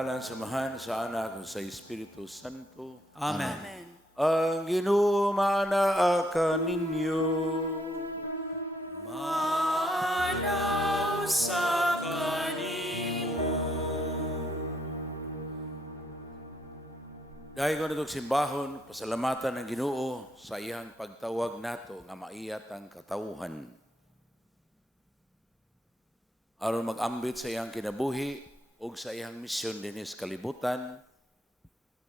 ngalan samahan sa Anak ug sa Espiritu Santo. Amen. Ang Ginoo manaa kaninyo. Manaw sa kanimo. Dahil ko natong simbahon, pasalamatan ng Ginoo sa iyang pagtawag nato nga maiyat ang katawuhan. Aron mag-ambit sa iyang kinabuhi o sa iyang misyon dinis kalibutan,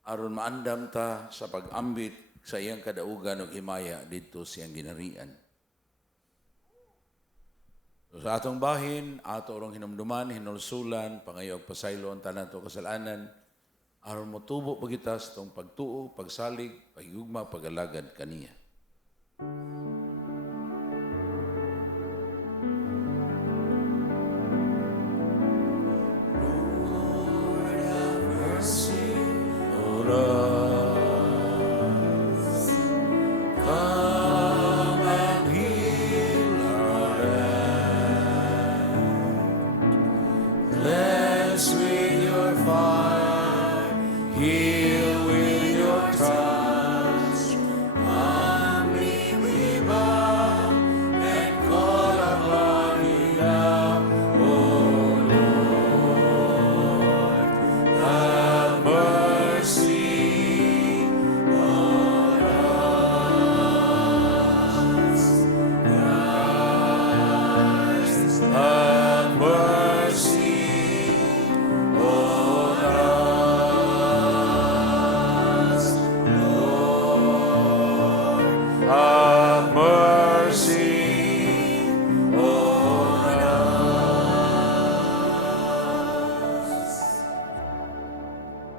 aron maandam ta sa pag-ambit sa iyang kadaugan ug himaya didto sa iyang ginarian. So, sa atong bahin, ato orong hinumduman, hinulsulan, pangayog pasaylo ang tanan to kasalanan, aron motubo pagitas tong pagtuo, pagsalig, paghigugma, pagalagad kaniya.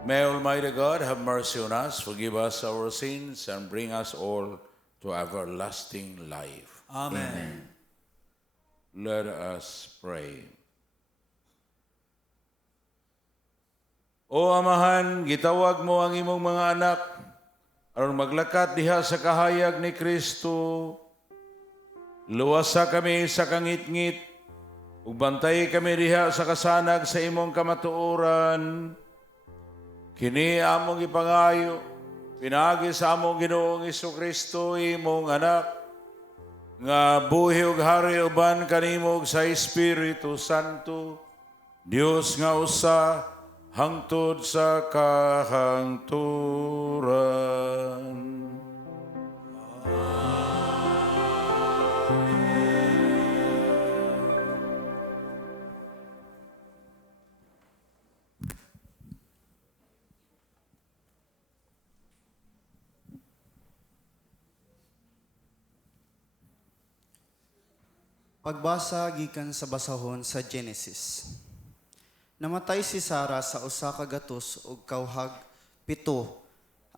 May Almighty God have mercy on us, forgive us our sins, and bring us all to everlasting life. Amen. Let us pray. O Amahan, gitawag mo ang imong mga anak aron maglakat diha sa kahayag ni Kristo. Luwasa kami sa kangit-ngit, ug bantay kami diha sa kasanag sa imong kamatuoran. Kini among ipangayo, pinagi sa among Ginoong Jesu-Kristo, imong anak, nga buhi ug hari uban kanimo sa Espiritu Santo, Dios nga usa, hangtod sa kahangturan. Pagbasa gikan sa basahon sa Genesis. Namatay si Sarah sa usa ka gatos ug kauhag 7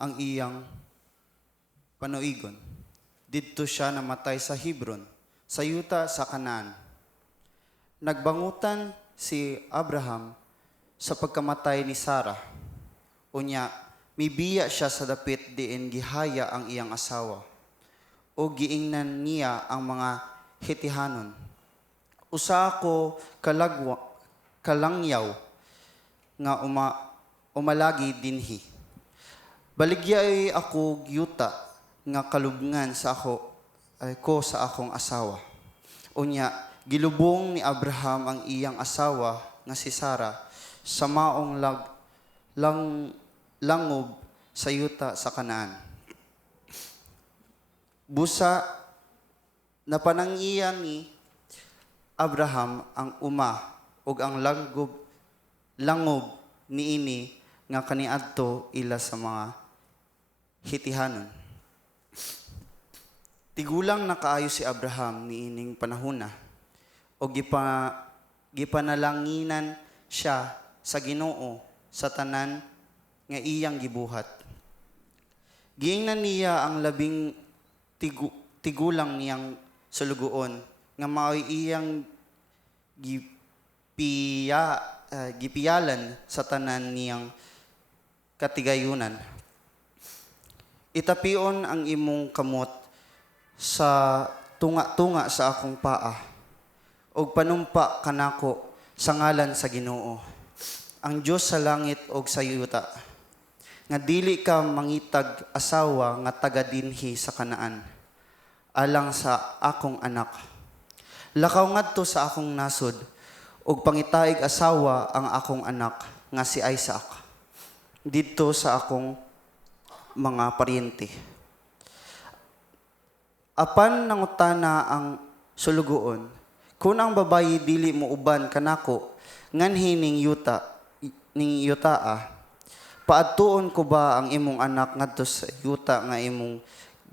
ang iyang panuigon. Didto siya namatay sa Hebron, sa yuta sa Canaan. Nagbangutan si Abraham sa pagkamatay ni Sarah. Unya, mibiya siya sa dapit diin gihaya ang iyang asawa. O giingnan niya ang mga Hitihanon. Usa ako kalangyaw nga umalagi dinhi. Baligyay ako yuta nga kalubngan sa ako sa akong asawa. Unya, gilubong ni Abraham ang iyang asawa nga si Sarah sa maong langob sa yuta sa Canaan. Busa napanangiyan ni Abraham ang uma ug ang langob niini nga kaniadto ila sa mga Hitihanon. Tigulang nakaayo si Abraham niining panahona o gipanalanginan siya sa Ginoo sa tanan nga iyang gibuhat. Giingnan niya ang labing tigulang niyang sulugoon nga mao'y iyang gipiyalan sa tanan niyang katigayunan. Itapion ang imong kamot sa tunga-tunga sa akong paa ug panumpa kanako sa ngalan sa Ginoo. ang Diyos sa langit ug sa yuta, nga dili ka mangitag asawa nga taga dinhi sa Kanaan, alang sa akong anak. Lakaw ngadto sa akong nasod, ug pangitaig asawa ang akong anak nga si Isaac, didto sa akong mga paryente. Apan nangutana ang sulugoon, kung ang babayi dili mo uban kanako, nganhi ning yutaa, paadtuon ko ba ang imong anak ngadto sa yuta nga imong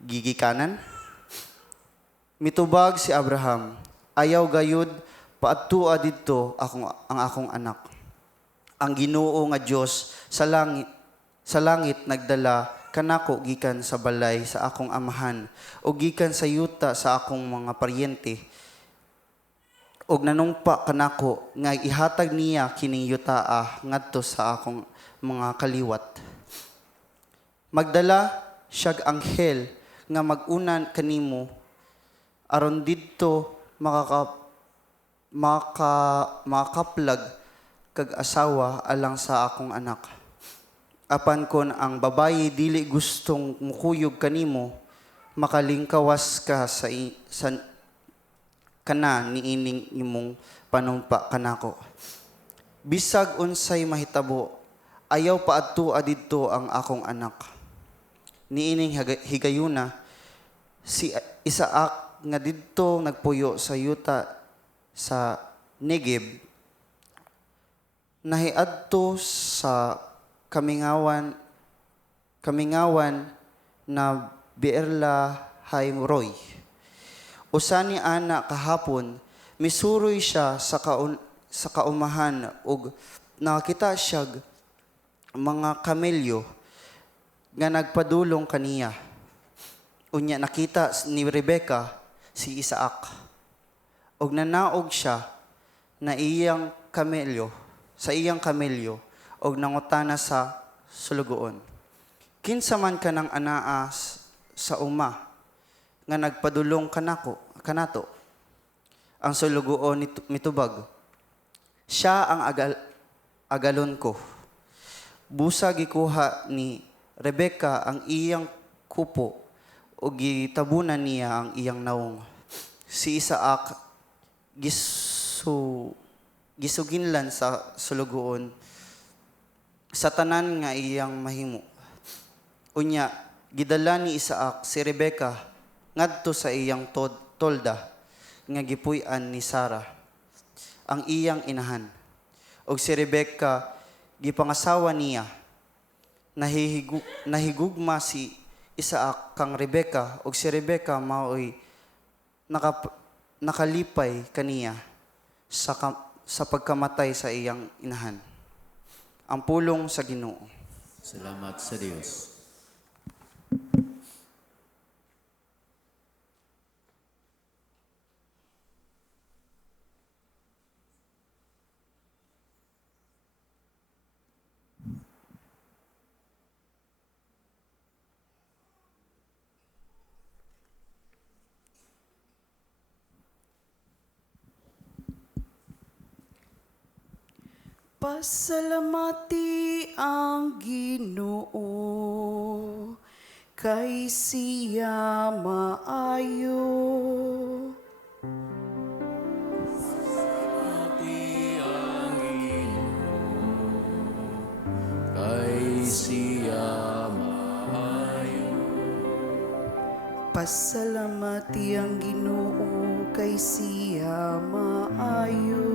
gigikanan? Mitubag si Abraham, ayaw gayud paadtua didto ang akong anak. Ang Ginoo nga Dios sa langit nagdala kanako gikan sa balay sa akong amahan o gikan sa yuta sa akong mga paryente, og nanungpa kanako nga ihatag niya kining yutaa ngadto sa akong mga kaliwat. Magdala siyag anghel nga mag-unan kanimo aron didto makaplag kag asawa alang sa akong anak. Apan kon ang babayi dili gustong mukuyog kanimo, makalingkawas ka sa kana niining imong panumpa kanako. Bisag unsay mahitabo, ayaw paadtua didto ang akong anak. Niining higayuna, si Isaac nga didto nagpuyo sa yuta sa Negev, nahiadto sa kamingawan na Beerla Haimroy. Usa ni ana kahapon, misuroy siya sa kaumahan ug nakita siya mga kamelyo nga nagpadulong kaniya. Unya nakita ni Rebecca si Isaac ug nanaog siya na sa iyang kamelyo og nangutana sa sulugoon, kinsa man kanang anaa sa uma nga nagpadulong kanato? Ang sulugoon mitubag, siya ang agalon ko. Busa gikuha ni Rebecca ang iyang kupo o gitabunan niya ang iyang naong. Si Isaac gisuginlan sa sulugoon sa tanan nga iyang mahimo. Unya, gidala ni Isaac si Rebecca ngadto sa iyang tolda nga gipuy-an ni Sarah, ang iyang inahan. Og si Rebecca gipangasawa niya. Nahigugma si Isaac kang Rebecca og si Rebecca maoy nakalipay kaniya sa pagkamatay sa iyang inahan. Ang pulong sa Ginoo. Salamat sa Diyos. Pasalamati ang Ginoo, kay siya maayo. Pasalamati ang Ginoo, kay siya maayo. Pasalamati ang Ginoo, kay siya maayo.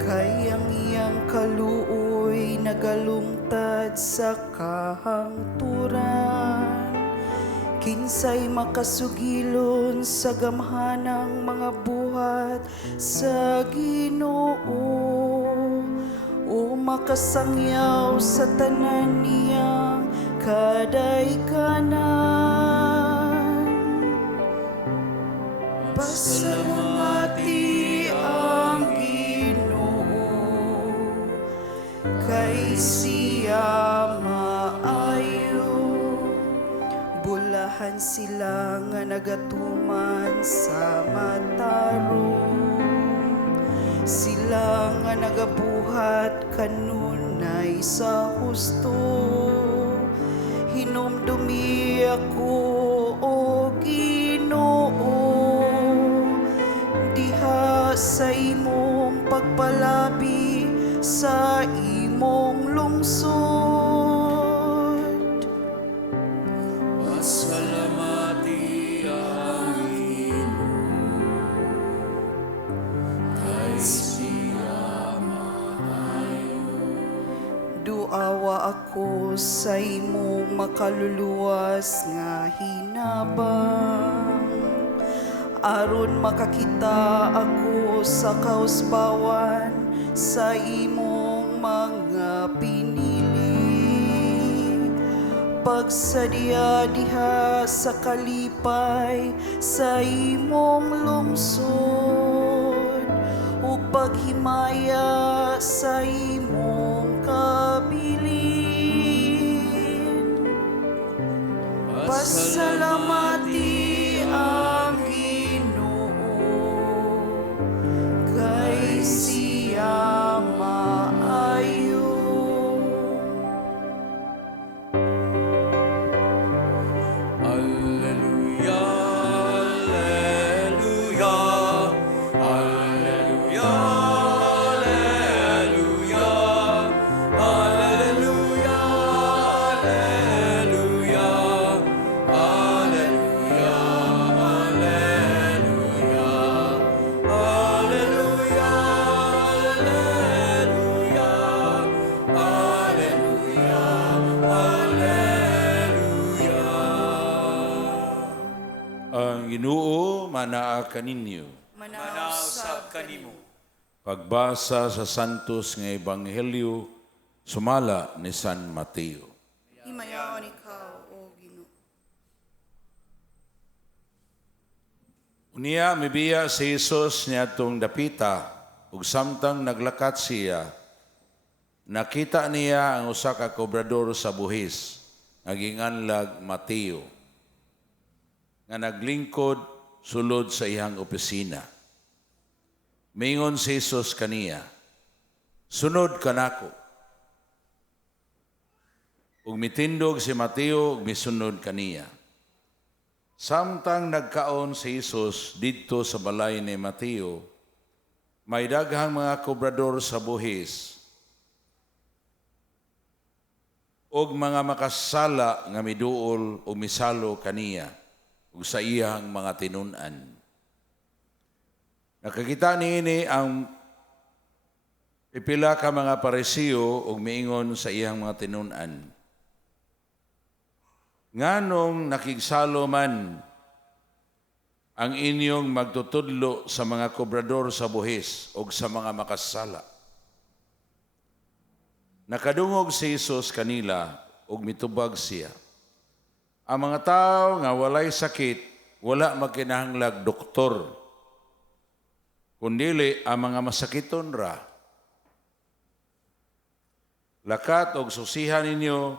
Kay ang iyang kaluoy nagalungtad sa kahangturan. Kinsay makasugilon sa gamhanang mga buhat sa Ginoo, o makasangyaw sa tanan niyang kadaykanan. Pasalamati ang kay siya maayo. Bulahan sila nga nagatuman sa matarong, sila nga nagabuhat kat kanunay sa husto. Hinumdumi ako, O Ginoo, diha sa imong pagpalabi sa imong lungsod. Pasalamati ang Ginoo, kay siya maayo. Duawa ako sa imong makaluluwas nga hinabang, aron makakita ako sa kausbawan sa imong mga pinili. Pagsadya diha sa kalipay sa imong lungsod, ug paghimaya sa imong kabilin. Pasalamati ang Ginoo, kay siya maayo. Alleluia, alleluia, alleluia, alleluia, alleluia, alleluia, alleluia, alleluia, alleluia, alleluia, alleluia. Ang Ginoo manaa kaninyo. Manausap kanimo. Pagbasa sa Santos nga Ebanghelyo sumala ni San Mateo. Himayawan ikaw, O Ginoo. Unya mibiya si Jesus niadtong dapita ug samtang naglakat siya, nakita niya ang usa ka kobrador sa buhis nga ginganlag Mateo nga naglingkod sulod sa iyang opisina. Mingon si Jesus kaniya, "Sunod ka nako." Ug mitindog si Mateo ug misunod kaniya. Samtang nagkaon si Jesus didto sa balay ni Mateo, may daghang mga kobrador sa buhis ug mga makasala nga miduol o misalo kaniya ug sa iyang mga tinun-an. Nakakita niini ang pipila ka mga Parisiyo ug miingon sa iyang mga tinun-an, "Nganong nakigsalo man ang inyong magtutudlo sa mga kobrador sa buhis ug sa mga makasala?" Nakadungog si Jesus kanila ug mitubag siya, "Ang mga tao nga walay sakit, wala magkinahanglag doktor, kundili ang mga masakiton ra. Lakat og susihan ninyo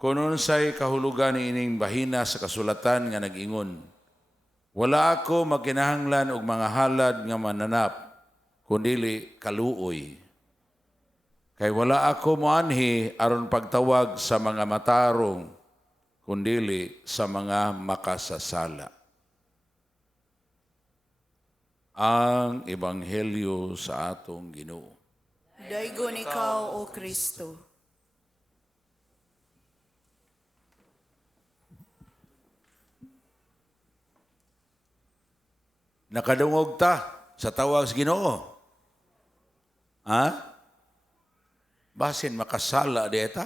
kung unsay kahulugan ni ining bahina sa kasulatan nga nag-ingon, wala ako magkinahanglan og mga halad nga mananap, kundili kaluoy. Kay wala ako moanhi aron pagtawag sa mga matarong, kundili sa mga makasasala." Ang Ebanghelyo sa atong Ginoo. Daigon ikaw, O Kristo. Nakadungog ta sa tawag sa Ginoo. Ha? Basin makasala di ta?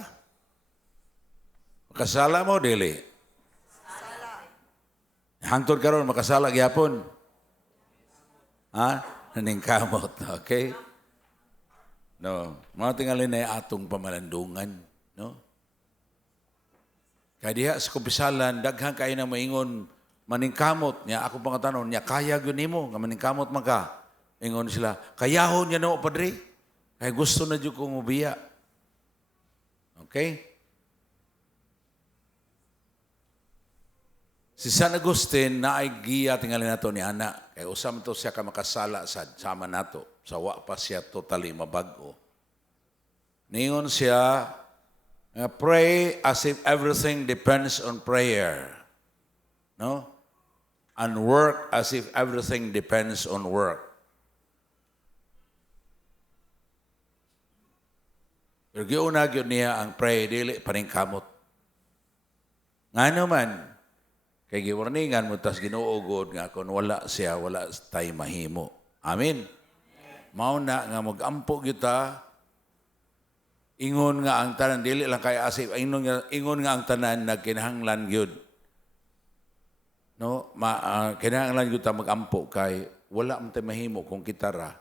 Makasala mo dili? Hangtod karon makasala gyapon. Ha? Naningkamot, okay? No, mga tingalin na atong pamalandungan, no? Kaya diha sa kumpisalan, daghang kayo na maingon, maningkamot niya, ako pang tanon niya, kaya yun mo, nga maningkamot man ka. Ingon sila, kayahon niya no, padre. Kaya gusto na dyan kong ubiya. Okay? Si San Agustin na ay giya tingalin nato ni Ana. Kaya usam to siya ka makasala sa sama nato. Sa wa pa siya totally mabago. Ningon siya, pray as if everything depends on prayer. No? And work as if everything depends on work. Pero giuna gyud niya ang pray, dili paningkamot. Nga naman, kay giwarningan mo, tas ginuugod nga kung wala siya, wala tayo mahimo. Amen. Mauna nga mag-ampo kita, ingon nga ang tanan, dili lang kay asif, ingon nga ang tanan, nagkinahanglan gyud. No? Kinahanglan gyud ta mag-ampo kay, wala man tayo mahimo kung kitara.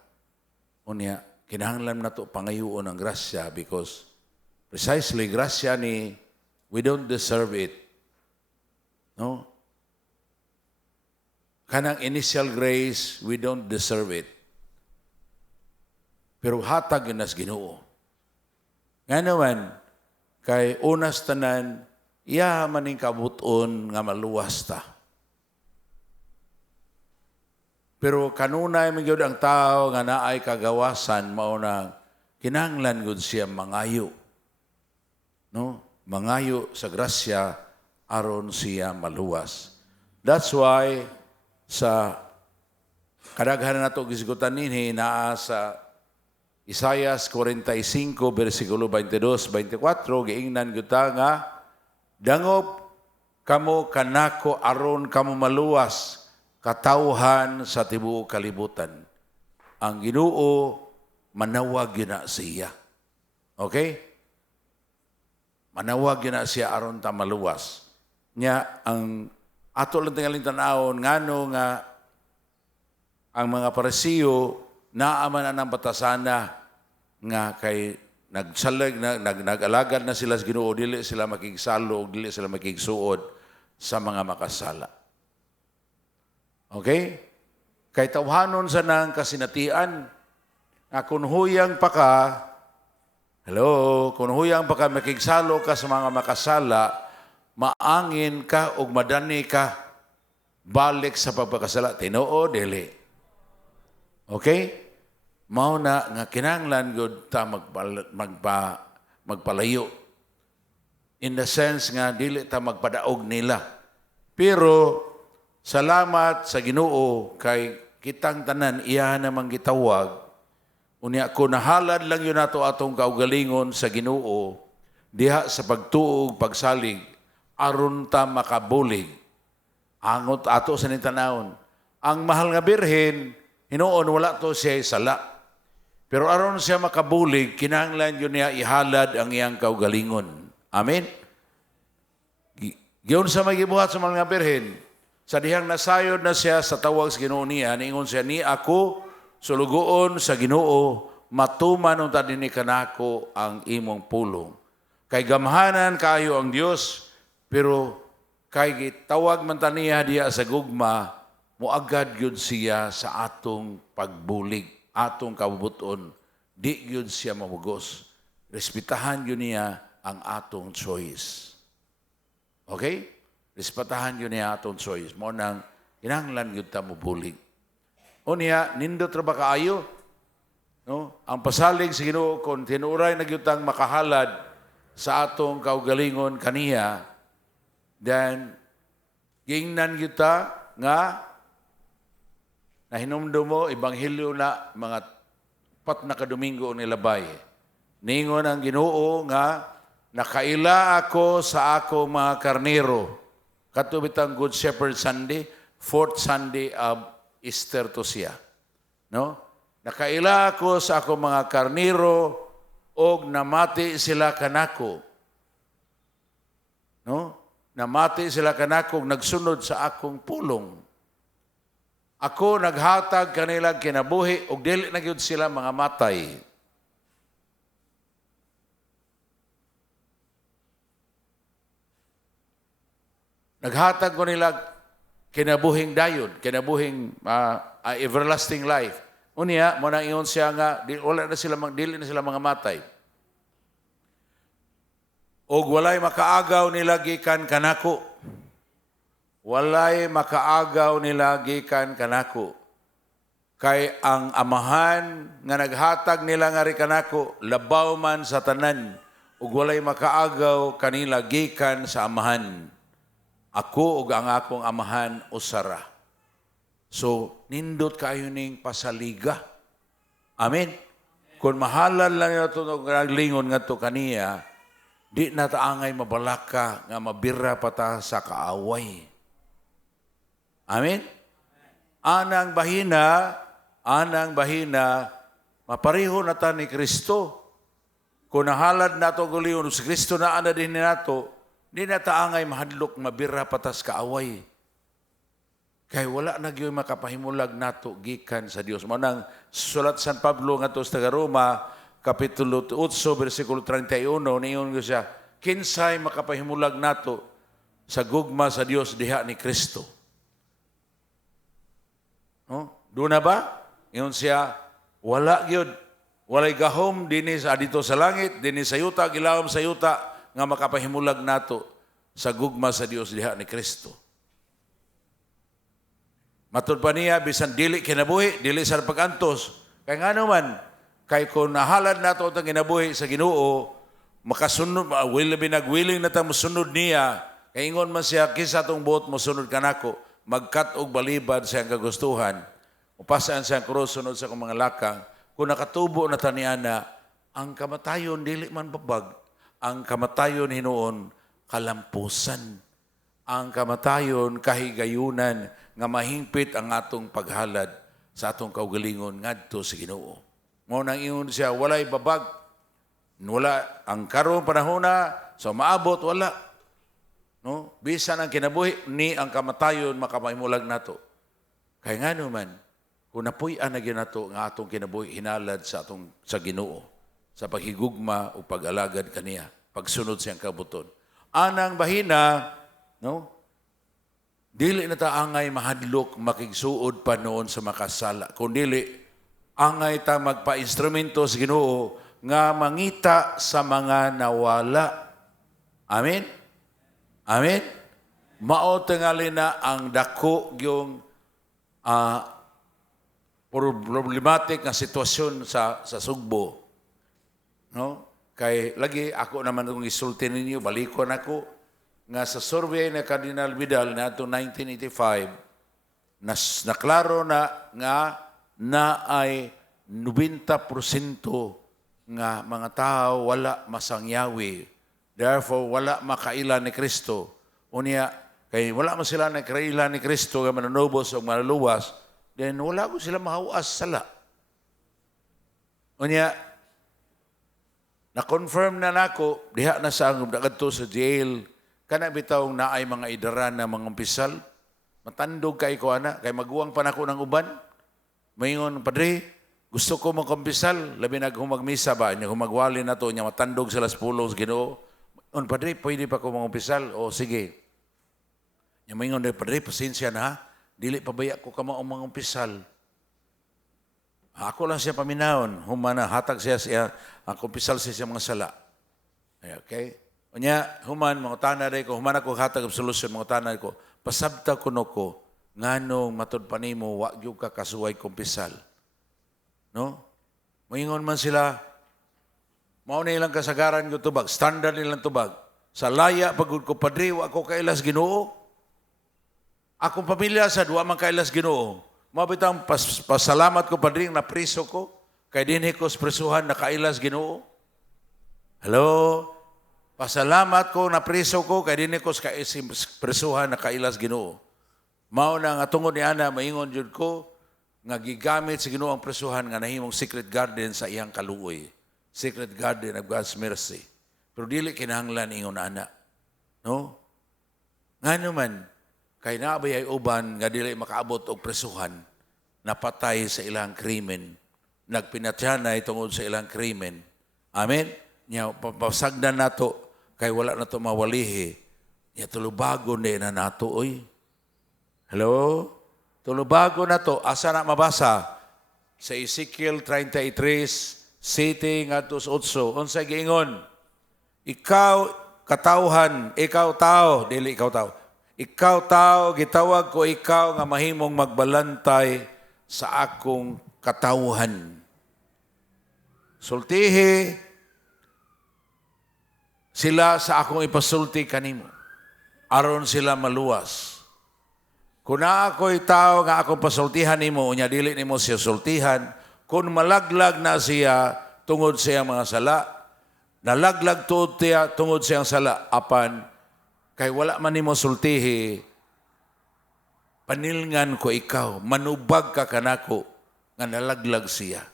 Unya, kinahanglan na to pangayuon ang grasya because precisely grasya ni, we don't deserve it. No? Kanang initial grace, we don't deserve it. Pero hatag yun nas Ginoo. Nga naman, kay unas tanan, iya maning kabuton nga maluwas ta. Pero kanunay magyud ang tao nga naay kagawasan, mauna kinahanglan gud siya mangayo. No? Mangayo sa grasya aron siya maluwas. That's why sa kadaghanan nato gisgutan ninhi naa sa Isaias 45 versikulo 22-24 giingnan gyud ta nga dangop kamo kanako aron kamo maluwas katawhan sa tibuok kalibutan. Ang Ginoo manawag yun na siya. Okay? Manawag yun na siya aron ta maluwas. Nya ang ato lang tingaling tanawon ngano nga ang mga Parisiyo naaman ng batasana nga kay nagsalag nag-alagad na sila sa Ginoo, dili sila makigsalo, dili sila makigsuod sa mga makasala. Okay? Kay tawhanon sa nang kasinatian nga kung huyang pa ka, kung huyang pa ka makigsalo ka sa mga makasala, maangin ka o madani ka balik sa pagpakasala. Tinoo, dili. Okay? Mao na nga kinahanglan gud ta magpalayo. In the sense nga dili ta magpadaog nila. Pero salamat sa Ginoo kay kitang tanan iya namang gitawag. Unya ko nahalad lang yun nato atong kaugalingon sa Ginoo diha sa pagtuog, pagsalig aron ta makabulig. Angot ato sa nitanawon. Ang mahal nga birhen, hinuon wala to siya sala. Pero aron siya makabulig, kinahanglan yun niya ihalad ang iyang kaugalingon. Amen? Giyon sa magibuhat sa mga birhen, sa dihang nasayod na siya sa tawag sa Ginoo niya, niingon siya, ni ako, sulugoon sa Ginoo, matuman unta dinhi kanako ang imong pulong. Kay gamhanan kayo ang Dios, pero kay gitawag man ta niya diya sa gugma, muagad gyud siya sa atong pagbulig, atong kabubuton, di gyud siya mamugos. Respetahan gyud niya ang atong choice. Okay? Respetahan gyud niya atong choice. Mo nang kinahanglan gyud ta mobulig. Unya, nindot ra ba kaayo? No? Ang pasalig sa Ginoo kung tinuray na gyud tang makahalad sa atong kaugalingon kaniya, then gingnan gyud ta nga nahinumdum mo ebanghelyo na mga 4 na kadomingo nilabay. Ningon ang Ginoo nga nakaila ako sa ako mga karnero. Katubitang Good Shepherd Sunday, 4th Sunday of Easter to siya. No? Nakaila ako sa ako mga karnero og namati sila kanako. No? Namati sila kanako nagsunod sa akong pulong. Ako naghatag kanila kinabuhi ug dili na gyud sila mga matay. Naghatag ko nila kinabuhing dayon, kinabuhing everlasting life. Unya mo nang ingon siya nga dili na sila mga matay. Og walay makaagaw nila gikan kanako. Walay makaagaw nila gikan kanako. Kay ang amahan nga naghatag nila nga ri kanako labaw man sa tanan ug walay makaagaw kanila gikan sa amahan. Ako ug ang akong amahan usara. So nindot kayo ning pasaliga. Amen. Kung mahalan lang nato naglingon ngadto kaniya, di na taangay mabalaka nga mabira pa ta sa kaaway. Amen. Anang bahina, mapareho na ta ni Kristo. Kung nahalad nato guliyon, si Kristo na ana din nato, di na taangay mahadlok mabira patas kaaway. Kaya wala na gyud makapahimulag nato gikan sa Dios. Manang sulat San Pablo nga to sa Roma, Kapitulo 8, versikulo 31, niyon ko siya, kinsay makapahimulag nato sa gugma sa Dios diha ni Kristo. No? Doon na ba? Ngayon siya, wala gyud, walay gahom dinis dito sa langit, dinis sa yuta, gilawom sa yuta, nga makapahimulag nato sa gugma sa Dios diha ni Kristo. Matod pa niya, bisan dili kinabuhi, dili sa pag-antos. Kaya nga naman, kay kung nahalad nato ang kinabuhi sa Ginoo, makasunod, nagwilling na tayo musunod niya, kaya ingon man siya, kisa itong buot musunod ka nako, magkat og balibad sa iyang kagustuhan, upasaan sa krus, sunod sa mga lakang, kung nakatubo na taniana, ang kamatayon, dili man babag, ang kamatayon hinuon, kalampusan. Ang kamatayon, kahigayunan, nga mahingpit ang atong paghalad sa atong kaugalingon ngadto sa Ginoo. Mo nang ingon siya, walay babag, wala, ang karong panahona, so maabot, wala. No? Bisan ang kinabuhi, ni ang kamatayon, makapahimulag nato. Kaya nga naman, kung napuy-an na nato nga atong kinabuhi hinalad sa Ginoo, sa paghigugma o pag-alagad kaniya, pagsunod siyang kabuton. Anang bahina, no? Dili na ta angay mahadlok makigsuod pa noon sa makasala. Kung dili, angay ta magpa-instrumento sa Ginoo nga mangita sa mga nawala. Amen? Amen? Mao tingali na ang dako yung problematic na sitwasyon sa Sugbo. No? Kay lagi ako naman kung isulti ninyo, balikon ako nga sa survey na Cardinal Vidal na ito 1985, naklaro na nga na ay 90% nga mga tao wala masangyawi. Therefore, wala makaila ni Kristo. Unya, kay wala man sila nakaila ni Kristo nga mananubos o malaluwas, then wala ko sila mahawas sala. Unya, na-confirm na nako, diha na sa ang dagadto sa jail, kana bitawng naay mga idaran na mga umpisal, matandog kay ko ana, kay maguwang pa nako ng uban, mayngon, Padre, gusto ko mong kumpisal, labi naghumagmisa ba, niya humagwali na to, niya matandog sa las pulos, Ginoo. On, Padre, pwede pa ko mong umpisal? O, sige. Niya mayngon, Padre, pasensya na ha, dili pabaya ko ka mga umpisal. Ako lang siya paminahon, humana, hatag siya, ang kumpisal siya mga sala. Okay? Unya, human, mga tanay ko, human ako hatag ang solusyon, mga tanay ko, pasabta ko noko, nganong matod pa nimo, wag yung kakasuway kumpisal. No? Moingon man sila, mauna ilang kasagaran ko tubag, standard nilang tubag. Sa laya, pagod ko, Padre, wag ko kailas Ginoo. Akong pamilya sa duwa man kailas Ginoo. Mabitang pasalamat ko, Padre, na priso ko, kay dinhi ko presuhan na kailas Ginoo. Hello? Pasalamat ko na preso ko, kay dinhi ko presuhan na kailas Ginoo. Mao na nga tungod ni ana, maingon jud ko, nga gigamit sa Ginoo ang presuhan nga nahimong secret garden sa iyang kaluoy. Secret garden of God's mercy. Pero dili kinahanglan ingon ana. No? Nga naman, kay naabay ay uban nga dili makaabot og presuhan, napatay sa ilang krimen, nagpinatyanay tungod sa ilang krimen. Amen? Nya papasagdan nato kay wala na to mawalihi. Nya tulubago na nato oy. Hello? Tulubago na to, asa na mabasa? Sa Ezekiel 33, city nga 2:8, unsay giingon? Ikaw katawhan, ikaw tao, dili ikaw tao. Ikaw tao, gitawag ko ikaw nga mahimong magbalantay sa akong katawhan. Sultihi sila sa akong ipasulti kanimo. Aron sila maluwas. Kung na ako'y tao nga akong pasultihan nimo, unya dili nimo siya sultihan, kung malaglag na siya tungod sa iyang mga sala, nalaglag tuod siya tungod sa iyang sala, apan kay wala man nimo sultihi, panilngan ko ikaw, manubag ka kanako, nga nalaglag siya.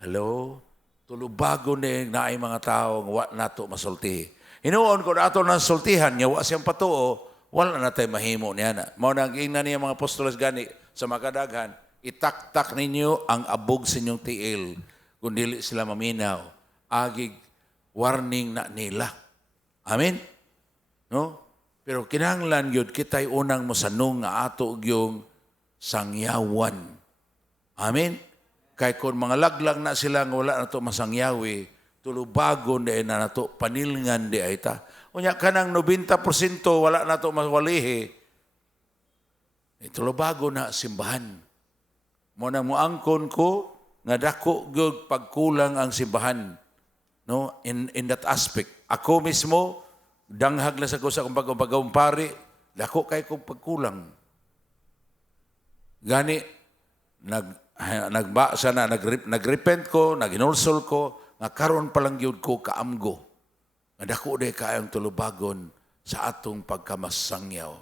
Hello? Tulubago na naay mga tao nga wa nato masultihi. Hinuon ko na ato na sultihan, niya wa siyang patuo, wala na tayo mahimo niya na. Mao nang ingnan niya mga apostoles gani sa makadaghan, itaktak ninyo ang abog sa inyong tiil kung dili sila maminaw. Agig warning na nila. Amen? No? Pero kinahanglan yun, kita'y unang mosanong nga ato yung sangyawan. Amen? Kaya kung mga laglag na sila nga wala na ito masangyawi, tulubagon di ay na nato, panilngan di ay ta. Unya kanang 90% wala na ito mawalihi, tulubago na simbahan. Muna mo angkon ko, nga dako gyud pagkulang ang simbahan. No? In that aspect. Ako mismo, danghag na sa ko sa kumpagong pari, dako kay kong pagkulang. Gani, nagrepent ko, naginulsol ko, nga karon pa lang yun ko kaamgo. Nga dako de kayang tulubagon sa atong pagkamasangyaw.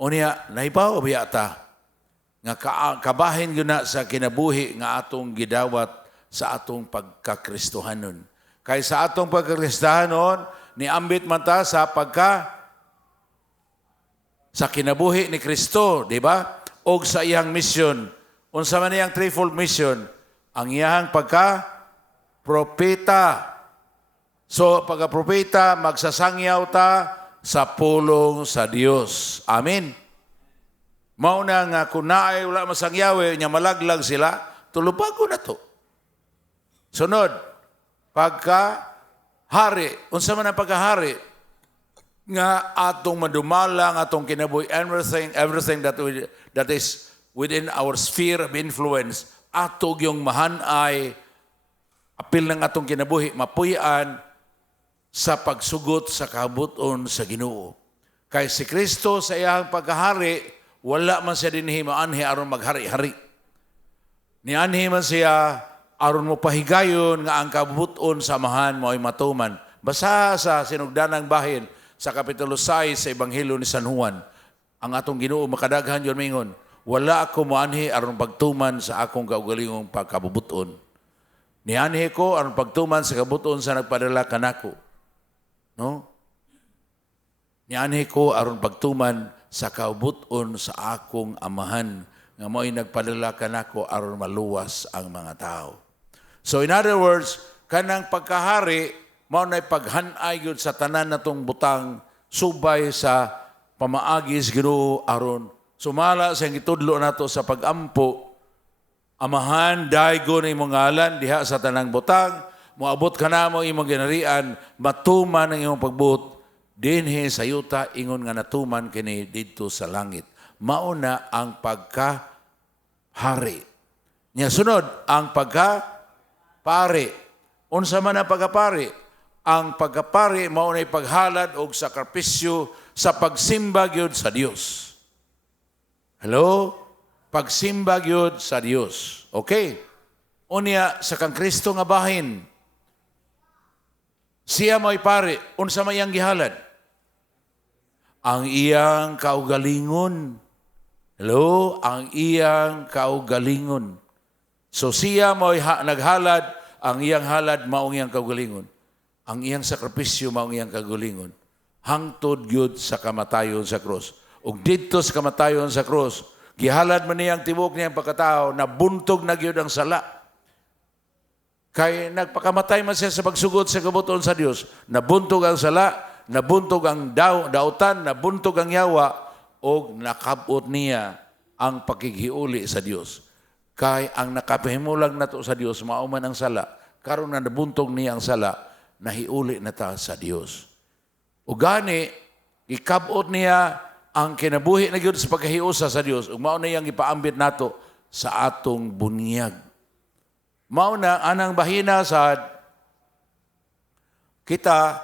Unya, naibaw biya ta, nga kabahin yun na sa kinabuhi nga atong gidawat sa atong pagkakristohanon. Kay sa atong pagkakristohanon, niambit man ta sa sa kinabuhi ni Kristo, di ba? O sa iyang mission. Unsa man iyang threefold mission, ang iyang pagka-propeta. So, pagka-propeta, magsasangyaw ta sa pulong sa Dios. Amen. Mauna nga kung naay wala masangyawi, niya malaglag sila, tulubago na to. Sunod, pagka-hari. Unsa man ang pagka-hari? Nga atong madumalang, atong kinabuhi, everything that is within our sphere of influence, atong yung mahanay, apil ng atong kinabuhi, mapuyan sa pagsugot sa kabuton sa Ginoo. Kay si Kristo sa iyang pagkahari, wala man siya dinhi maanhi aron maghari-hari. Nianhi man siya aron mo pahigayon nga ang kabuton sa mahan mo ay matuman. Basa sa sinugdanang bahin sa Kapitulo 6 sa Ebanghelyo ni San Juan, ang atong Ginoo makadaghan yon mingon, wala ako moanhi aron pagtuman sa akong kaugalingong pagkabubuton. Nianhi ko aron pagtuman sa kabuton sa nagpadala kanako. No? Nianhi ko aron pagtuman sa kaubuton sa akong amahan nga mo'y nagpadala kanako aron maluwas ang mga tao. So in other words, kanang pagkahari mao nay paghanay gyud sa tanan natong butang subay sa pamaagis Ginoo aron sumala sa gitudlo nato sa pagampo. Amahan daygo ni imong ngalan diha sa tanang butang, moabot ka na mo imong ginarian, matuman ang imong pagbuot dinhi sa yuta ingon nga natuman kini didto sa langit. Mauna ang pagkahari. Nya sunod ang pagkapari. Unsa man ang pagkapari? Ang pagkapari mao nay paghalad og sakripisyo sa pagsimba gyud sa Dios. Hello? Pagsimba gyud sa Dios. Okay? Unya sa kang Kristo nga bahin. Siya mo'y pari. Unsa may iyang gihalad? Ang iyang kaugalingon. Hello? Ang iyang kaugalingon. So siya mo'y naghalad, ang iyang halad maong iyang kaugalingon. Ang iyang sakripisyo maong iyang kaugalingon. Hangtod gyud sa kamatayon sa krus. Ug didto sa kamatayon sa krus, gihalad man niyang tibok niyang pagkatao na buntog na gyud ang sala. Kay nagpakamatay man siya sa pagsugod sa kabuton sa Dios. Nabuntog ang sala, nabuntog ang dautan, nabuntog ang yawa, o nakabot niya ang pagkigiuli sa Dios. Kay ang nakapahimulag na to sa Dios, mauman ang sala. Karon na nabuntog niya ang sala, nahiuli na ta sa Dios. O gani, ikabot niya ang kinabuhi na gyud sa pagkahiusa sa Dios. Ug mao na iyang ipaambit nato sa atong bunyag. Mao na anang bahina sad kita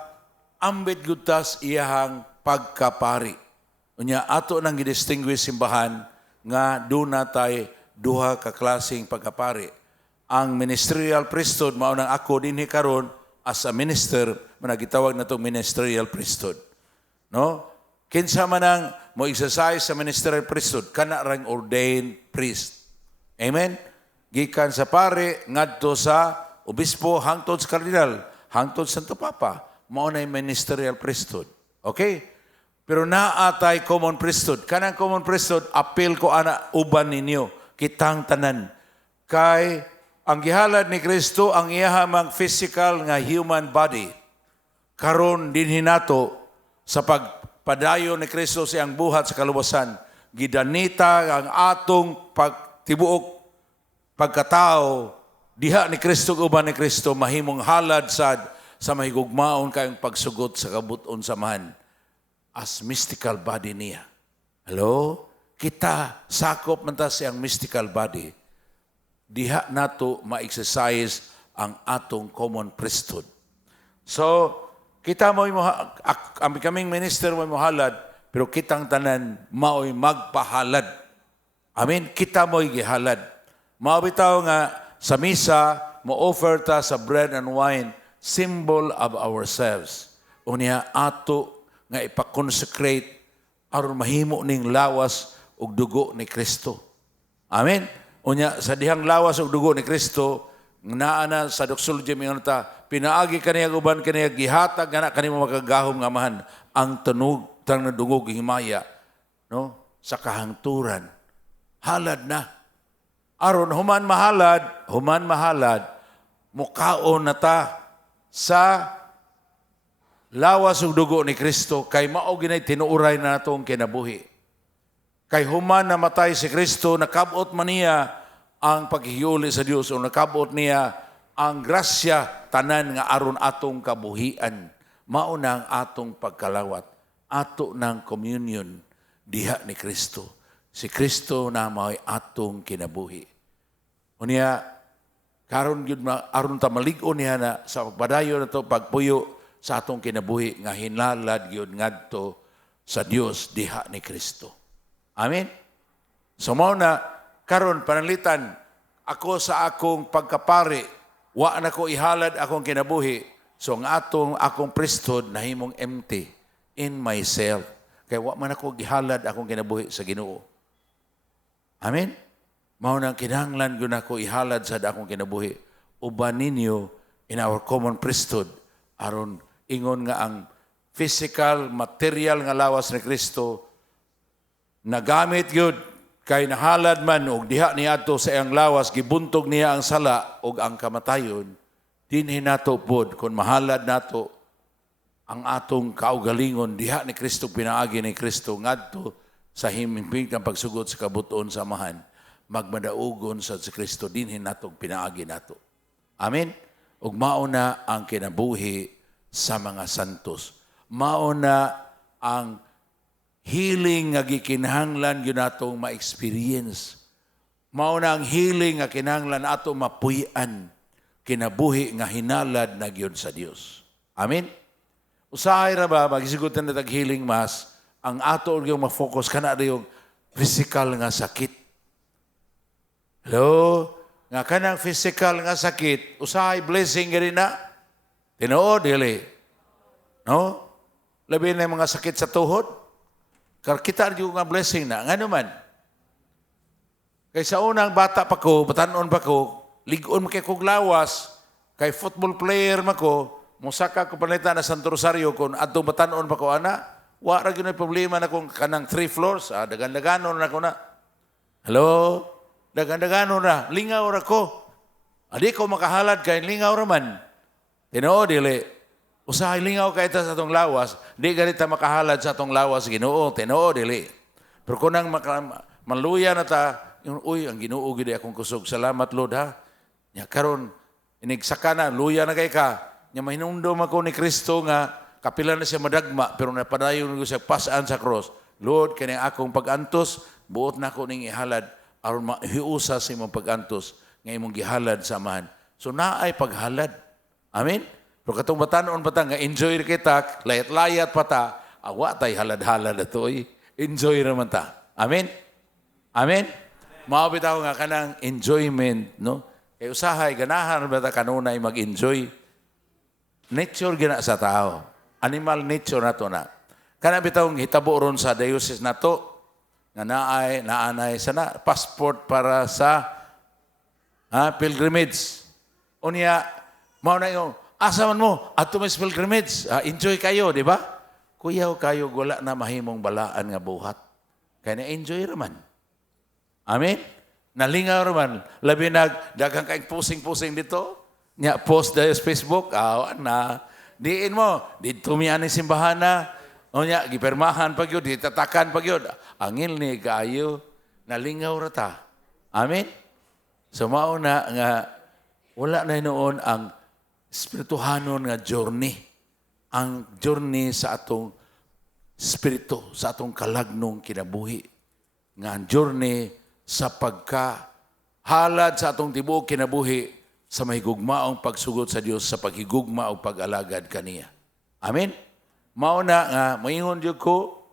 ambit gutas iyahang pagkapari. Unya ato nang gidistinguish simbahan nga doon natay duha ka klaseng pagkapari. Ang ministerial priesthood mao nang ako dinhi karon as a minister, managitawag na itong ministerial priesthood. No? Kinsa man ang mo exercise sa ministerial priesthood, kana rang ordained priest. Amen? Gikan sa pare, ngadto sa obispo, hangtod sa kardinal, hangtod sa Santo Papa, mao na yung ministerial priesthood. Okay? Pero naatay common priesthood. Kanang common priesthood, appeal ko ana uban ninyo, kitang tanan. Kay ang gihalad ni Kristo, ang iyahamang physical nga human body, karon din hinato sa pagpadayon ni Kristo sa iyang buhat sa kaluwasan, gidanita ang atong pagtibuok pagkatao, diha ni Kristo uban ni Kristo, mahimong halad sad sa mahigugmaon kayong pagsugot sa kabuton samahan as mystical body niya. Hello? Kita, sakop man ta siyang mystical body. Diha nato ma-exercise ang atong common priesthood. So, kita mo'y kaming minister mo'y mohalad, pero kitang tanan mao'y magpahalad. Amen? Kita mo'y gihalad. Mabitaw nga sa misa, mo-offer ta sa bread and wine, symbol of ourselves. Unya ato nga ipakonsecrate aron mahimo ning lawas ug dugo ni Kristo. Amen? Unya sa dihang lawas ug dugo ni Kristo, naa na sa doxology mingon ta, pinaagi kaniya uban kaniya gihatag kana kanimo makagahom nga mahan ang tunog tang nadungog himaya, no? Sa kahangturan. Halad na. Aron human mahalad, mukaon na ta sa lawas ug dugo ni Kristo kay mao ginay tinuuray na natong kinabuhi. Kay human namatay si Kristo, nakabot man niya ang paghiuli sa Dios o nakabot niya ang grasya tanan nga aron atong kabuhian. Mao na ang atong pagkalawat, ato ng communion diha ni Kristo. Si Kristo na mao'y atong kinabuhi. Unya, karon gyud aron ta malig-on niya na sa pagpadayon nato pagpuyo sa atong kinabuhi nga hinalad gyud ngadto sa Dios diha ni Kristo. Amen. So mao na karon panalitan ako sa akong pagkapari, wa na ko ihalad akong kinabuhi. So ang akong priesthood nahimong empty in myself. Kay wa man ako gihalad akong kinabuhi sa Ginoo. Amen. Mao nang kinahanglan gyud ako ihalad sa akong kinabuhi uban ninyo in our common priesthood aron ingon nga ang physical material nga lawas ni Kristo nagamit gyud kay nahalad man og diha niadto sa iyang lawas gibuntog niya ang sala ug ang kamatayon dinhi nato pod kun mahalad nato ang atong kaugalingon diha ni Kristo pinaagi ni Kristo ngadto sa himimping ng pagsugot sa kabuton samahan magmadaugon sa Kristo dinhi natong pinaagi nato. Amen. Ug mao na ang kinabuhi sa mga santos. Mao na ang healing nga gikinahanglan gyud natong ma-experience. Mao na ang healing nga kinahanglan ato mapuy-an kinabuhi nga hinalad na gyud sa Dios. Amen. Usahay ra ba magisigutan na tag healing mass ang ato yung ma-focus kana yung physical nga sakit. Hello? Nga kanang physical nga sakit, usahay blessing gani na. Tinuod dili. No? Labi na yung mga sakit sa tuhod. Kita yung nga blessing na. Nga naman. Kay sa unang bata pa ko, batanon pa ko, ligon kay kong lawas, kay football player ma ko, musaka ko panita na Santo Rosario kung atong batanon pa ko, ana, wa ra gyud problema na kung kanang 3 floors, dagan-daganon na ko na. Hello? Dagan-daganon na, lingaw ra ko. Adi ko makahalad kay lingaw ra man. Tinuod dili. Usahay lingaw kay ta sa atong lawas, di ganita makahalad sa atong lawas Ginoo, tinuod dili. Pero kunang maluya na ta, uy, ang Ginoo gid akong kusog. Salamat Lord ha. Nya karon inigsaka na luya na kay ka. Nya mahinumdum ako ni Kristo nga kapila na siya madagma pero napadayon ko siya pasaan sa cross. Lord, kani akong pagantos, buot na ko ning ihalad aron mahiusa sa imong pagantos nga imong gihalad sa amahan. So naay paghalad. Amen? Pero katong batanon pa ta nga enjoy kita, layat-layat pa ta, awa tay halad-halad ato enjoy raman ta. Amen? Amen? Mao bitaw nga kanang enjoyment, no? Kay usahay ganahan ba ta kanunay mag-enjoy? Nature gina sa tao. Animal nature nato na. Kana bitaw hitabo ron sa diocese nato nga naanay sana passport para sa pilgrimage. Unya mao na yung asa man mo adto may pilgrimage. Enjoy kayo, di ba? Kuyaw kayo wala na mahimong balaan nga buhat. Kaya na-enjoy raman. Amen? Nalingaw raman. Labi daghang kaing pusing-pusing dito. Nya post dahil sa Facebook. Na. Diin mo. Dito mi ani simbahan na. O nya, gipermahan pag yun. Ditatakan pag yun. Angil ni kayo. Nalingaw rata. Amen? So mauna nga wala na noon ang spirituhanon nga journey. Ang journey sa atong spirito, sa atong kalagnong kinabuhi. Nga ang journey sa pagkahalad sa atong tibuok kinabuhi sa mahigugmaong pagsugod sa Dios sa paghigugma o pag-alagad kaniya. Amen? Mauna nga, maingon Diyo ko,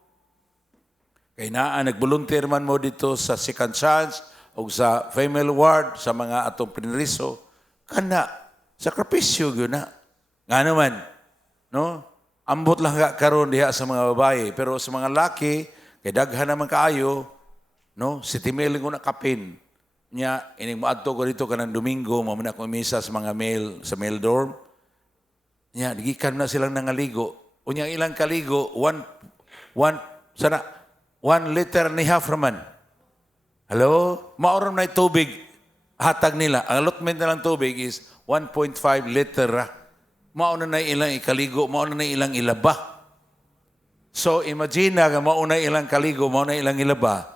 kay nag-volunteer man mo dito sa Second Chance o sa Female Ward, sa mga atong pinriso, kana, sakripisyo yun na. Nga naman, no? Ambot lang karon diha sa mga babae, pero sa mga laki, kay daghan naman kaayo, no? Si Timel ko na kapin. Nya, ining maadto ko dito kanang Domingo, mamuna ko misa sa mga sa male dorm. Nya, digikan na silang nangaligo. Unya ilang kaligo, 1 liter ni half raman. Hello? Maoram na tubig. Hatag nila. Ang allotment na lang tubig is 1.5 liter. Mauna na ilang ikaligo, mauna na ilang ilaba. So, imagine na mauna ilang kaligo, mauna ilang ilaba.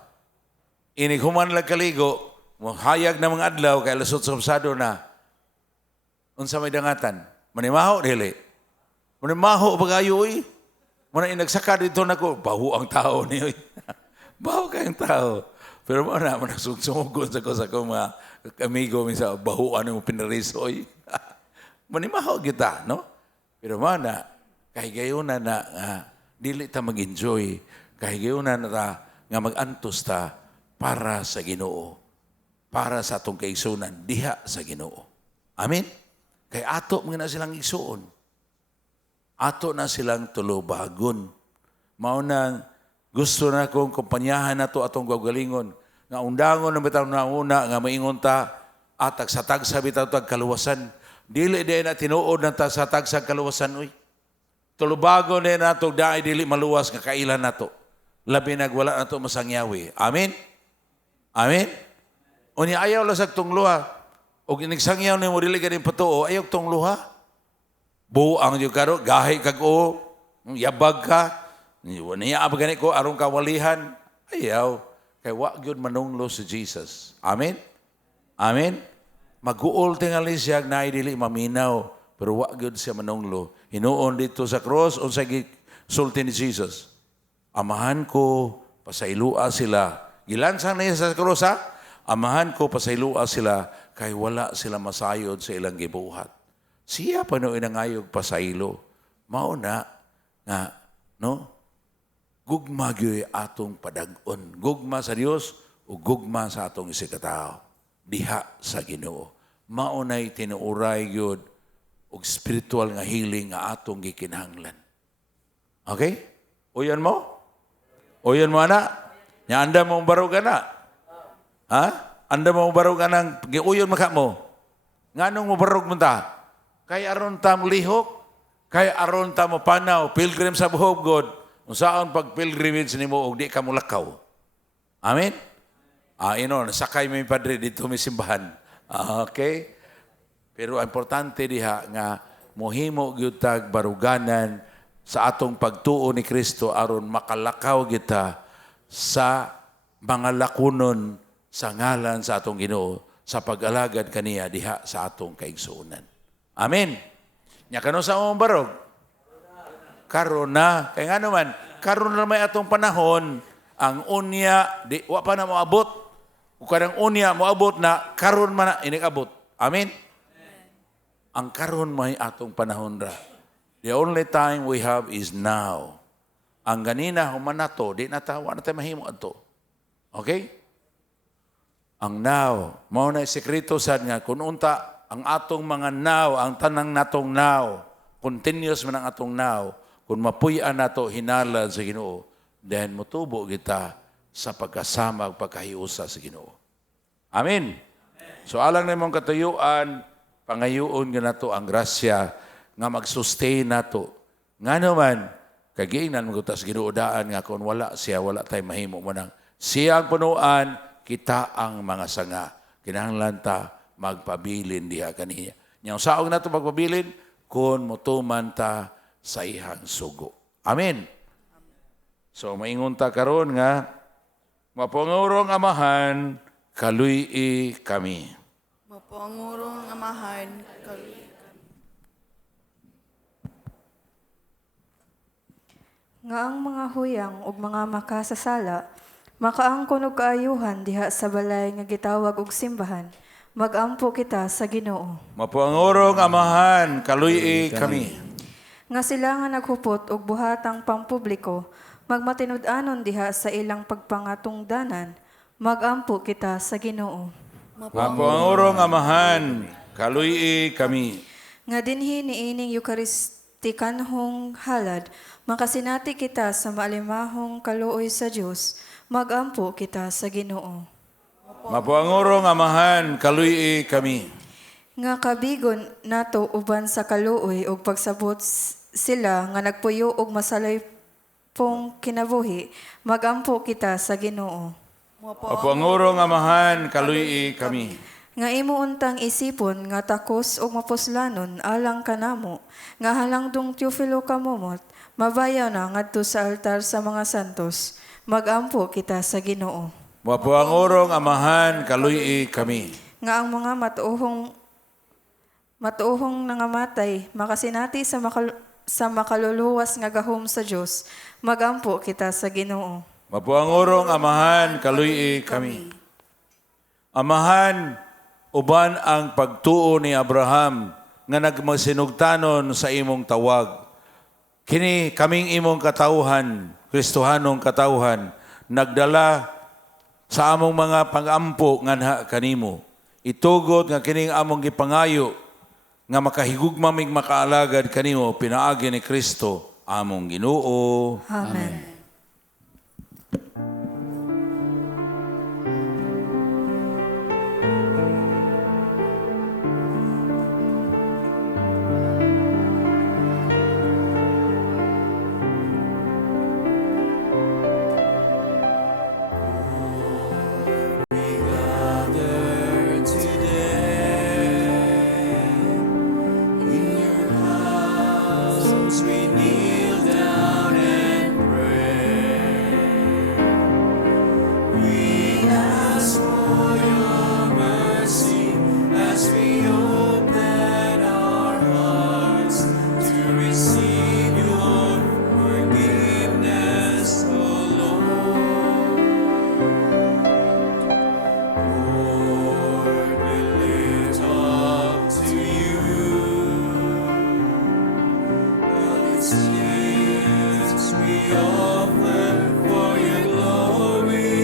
Inighuman lang kaligo, hayag na mga adlaw, kaya lasot sa kapsado na. Unsa may dangatan? Manimaho, dili. Manimaho, pag-ayo, Muna inagsaka dito na ko, baho ang tao niyo. Baho kayong tao. Pero muna sumugon sa ko sa mga amigo, minsan, bahuan yung pinariso. Manimaho kita, no? Pero muna, kahigayunan na dili ta mag-enjoy, kahigayunan na ta nga mag-antos ta para sa Ginoo, para sa atong kaigsunan, diha sa Ginoo. Amen? Kay ato mga na silang igsuon. Ato na silang tulubagon. Maunang gusto na kong kumpanyahan na to atong gagalingon. Nga undangon na bitaw na una, nga maingon ta, atag sa tagsa bitaw tag kaluwasan. Dili din na tinuod na ta sa tagsa kaluwasan, uy. Tulubagon din na to, dahil dili maluwas nga kailan na to. Labi nagwala na to masangyawi. Amen? Amen? O ni ayaw lasag tong luha. O ginigsangyaw ni mo dili ganing patuo, ayaw tong luha. Buang yung karo, gahi kag o, yabag ka, niya abagani ko, arong kawalihan, ayaw, kay wag yun manunglo si Jesus. Amen? Amen? Mag-uol tingali siya, na dili maminaw, pero wag yun siya manunglo. Hinuon dito sa cross, o sa sulti ni Jesus. Amahan ko, pasailua sila. Gilansang na sa cross, ha? Amahan ko, pasailua sila, kay wala sila masayod sa ilang gibuhat. Siya pa noon ang ayog pasailo. Mauna nga, no? Gugma gyoy atong padag-on. Gugma sa Dios o gugma sa atong isikatao. Diha sa Ginoo. Maunay tinuuray gyud og spiritual nga healing nga atong gikinahanglan. Okay? Uyon mo? Uyon mo ana? Nya anda mo barog ana? Ha? Anda mo barog anang giuyon maka mo? Nganong mo barog mo ta? Kay aron ta mo lihok, kay aron ta mo panaw, pilgrim sa buhog God, unsaon pag pilgrimage nimo og di ka mo lakaw. Amen? Nasakay may padre dito may simbahan. Okay? Pero importante diha nga mohimo gyud tag baruganan sa atong pagtuo ni Kristo aron makalakaw kita sa mga lakunon sa ngalan sa atong Ginoo sa pag-alagad kaniya diha sa atong kaigsuonan. Amen. Nya kano sa among barog? Karon na. Kaya nga naman, karon na may atong panahon, ang unya, wa pa na moabot. Kung kanang unya mo abot na, karon man na, inikabot. Amen? Ang karon may atong panahon ra. The only time we have is now. Ang ganina, human na to, di na tawa na tayo mahimo ato. Okay? Ang now, mao na sekreto sad nga, kung unta, ang atong mga now, ang tanang natong now, continuous man ang atong now, kung mapuy-an nato hinalad sa Ginoo, then mutubo kita sa pagkasama ug pagkahiusa sa Ginoo. Amen. So alang na mong katuyuan, pangayuon nga nato ang grasya nga mag-sustain nato. Nga naman, kagiingnan mo sa Ginoo daan nga kung wala siya, wala tayo mahimo mo nang siya ang punuan, kita ang mga sanga. Kinahanglan ta magpabilin diha kaniya. Nya saog nato magpabilin kun motuman ta sa ihang sugo. Amen. So maingon ta karon nga mapangurong amahan kaluy kami. Mapangurong amahan, kaluy kami. Nga ang mga huyang ug mga makasasala, makaangkon og kaayuhan diha sa balay nga gitawag og simbahan, magampo kita sa Ginoo. Mapangurong amahan kaluy kami. Nga sila nga naghupot og buhatang pampubliko, magmatinud-anon diha sa ilang pagpangatungdanan, magampo kita sa Ginoo. Mapangurong amahan kaluy kami. Nga dinhi niining Eukaristikanhong halad, makasinati kita sa maalimahong kaluoy sa Dios, magampo kita sa Ginoo. Mapangurong amahan kaluy kami. Nga kabigon nato uban sa kaluoy ug pagsabot sila nga nagpuyo og masalay pong kinabuhi, magampo kita sa Ginoo. Mapangurong amahan kaluy kami. Nga imo untang isipon nga takos og mapuslanon alang kanamo, nga halangdong Teofilo kamumot, mabayaw na ngadto sa altar sa mga santos, magampo kita sa Ginoo. Mapangurong amahan kaluy kami. Nga ang mga matuohong nangamatay, makasinati sa makaluluwas nga gahom sa Dios, magampo kita sa Ginoo. Mapangurong amahan kaluy kami. Amahan, uban ang pagtuo ni Abraham nga nagmasinugtanon sa imong tawag. Kini kaming imong katawhan, Kristohanong katawhan, nagdala sa among mga pangampo nga kanimo. Itugot nga kining among gipangayo nga makahigugma mig makaalagad kanimo pinaagi ni Kristo among Ginoo. Amen. We kneel down and pray. We ask for your mercy as we open our hearts to receive your forgiveness, O Lord. Lord, we lift up to you. Gifts we offer for your glory.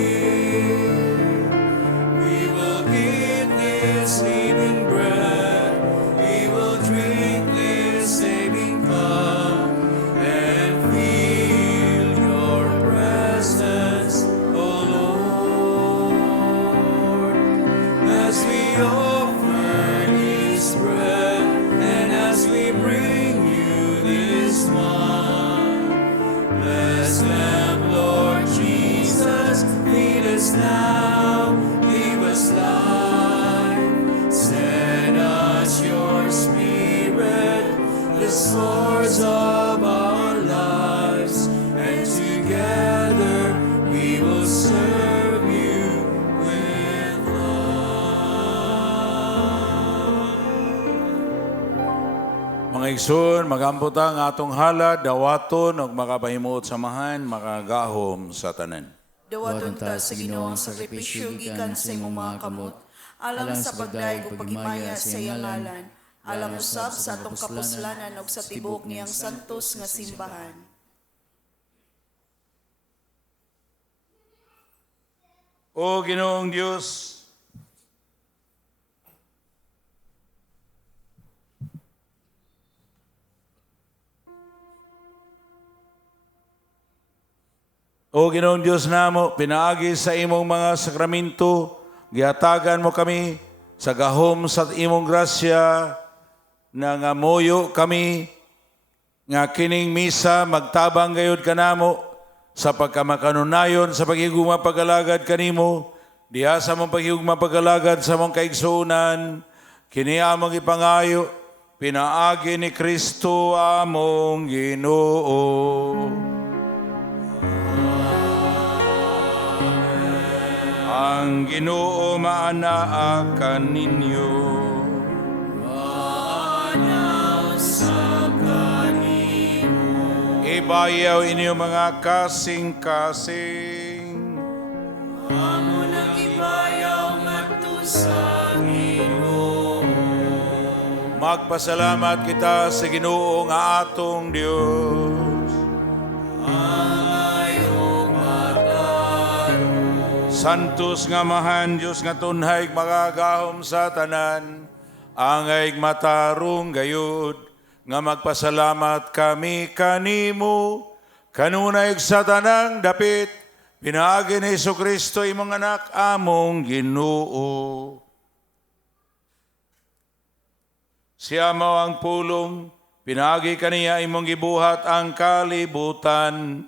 We will eat this living bread. We will drink this saving cup and feel your presence, O Lord. As we offer this bread and as we bring you this wine, bless them, Lord Jesus. Feed us now, give us life. Send us your Spirit, the source of our lives, and together we will serve you with love. Mga igsoon, magampo ta nga atong halad, dawaton, ug makapahimuot samahan, makagahom sa tanan. Dawaton ta sa Ginoong sakripisyo gikan sa imong mga kamot, alang sa pagdaig ug paghimaya sa iyang ngalan, alang usab sa atong kapuslanan ug sa tibok niyang santos nga simbahan. O Ginoong Diyos, O Ginoong Diyos namo, pinaagi sa imong mga sakramento, gihatagan mo kami sa gahom sa imong grasya, na nga moyo kami, nga kining misa magtabang gayud kanamo, sa pagkamakanunayon sa paghigugma pag-alagad kanimo, diha sa mong paghigugma pag-alagad sa mong kaigsuunan, kini among ipangayo, pinaagi ni Kristo among Ginoo. Ang Ginoo maanaakan ninyo. Ibayaw inyo mga kasing-kasing. Amo nang ibayaw ngadto sa Ginoo. Magpasalamat kita sa Ginoo nga atong Dios. Santos nga mahan Diyos nga tunhay magagahom sa tanan, angay matarong gayud, nga magpasalamat kami kanimo, kanunay sa tanang dapit, pinaagi ni Jesucristo imong anak among Ginoo. Siya mao ang pulong, pinaagi kaniya imong gibuhat ang kalibutan,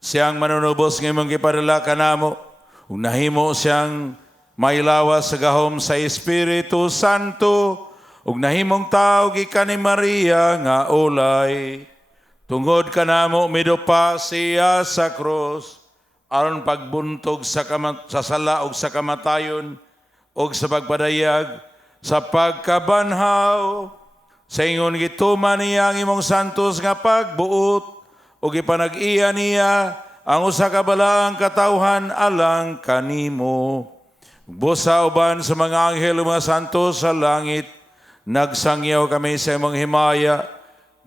siyang manunubos ng imong gipadala kanamo, ug nahimo siyang mailawas sa gahom sa Espiritu Santo, ug nahimong tao gikan ni Maria nga ulay. Tungod kanamo midupa siya sa krus, aron pagbuntog sa sala ug sa kamatayon, ug sa pagpadayag sa pagkabanhaw. Sa ingon gituman niya ang imong santos nga pagbuot, ug ipanag-iya niya ang usa ka balaang katawhan alang kanimo. Busa uban sa mga anghel mga santos sa langit, nagsangyaw kami sa imong himaya,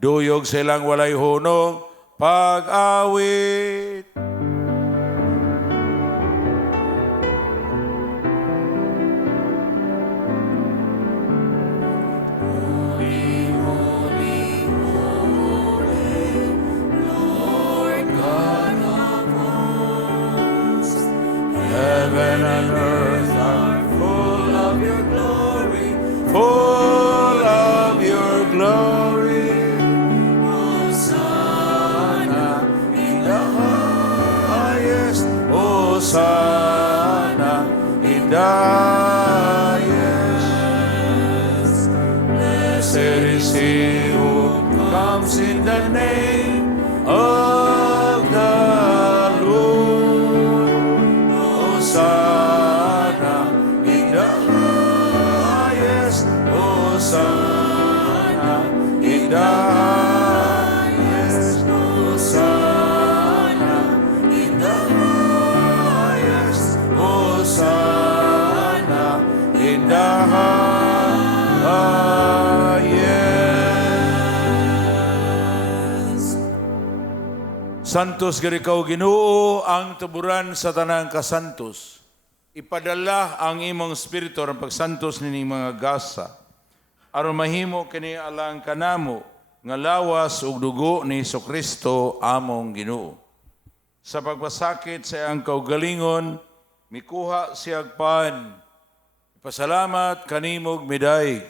duyog sa ilang walay hunong pag-awit. Heaven and earth are full of your glory, full of your glory. Hosanna in the highest, Hosanna in the highest. Blessed is he who comes in the name of the Hosanna in the highest, Hosanna in the highest, Hosanna in the highest, Hosanna in the highest. Santos gid ikaw Ginoo, ang tuburan sa tanang kasantos. Ipadala ang imong espiritu ang pagsantos nini mga gasa, aron mahimo kini alang kanamo nga lawas ug dugo ni Jesucristo among Ginoo. Sa pagpasakit sa iyang kaugalingon, mikuha siyag pan. Ipasalamat kanimog miday.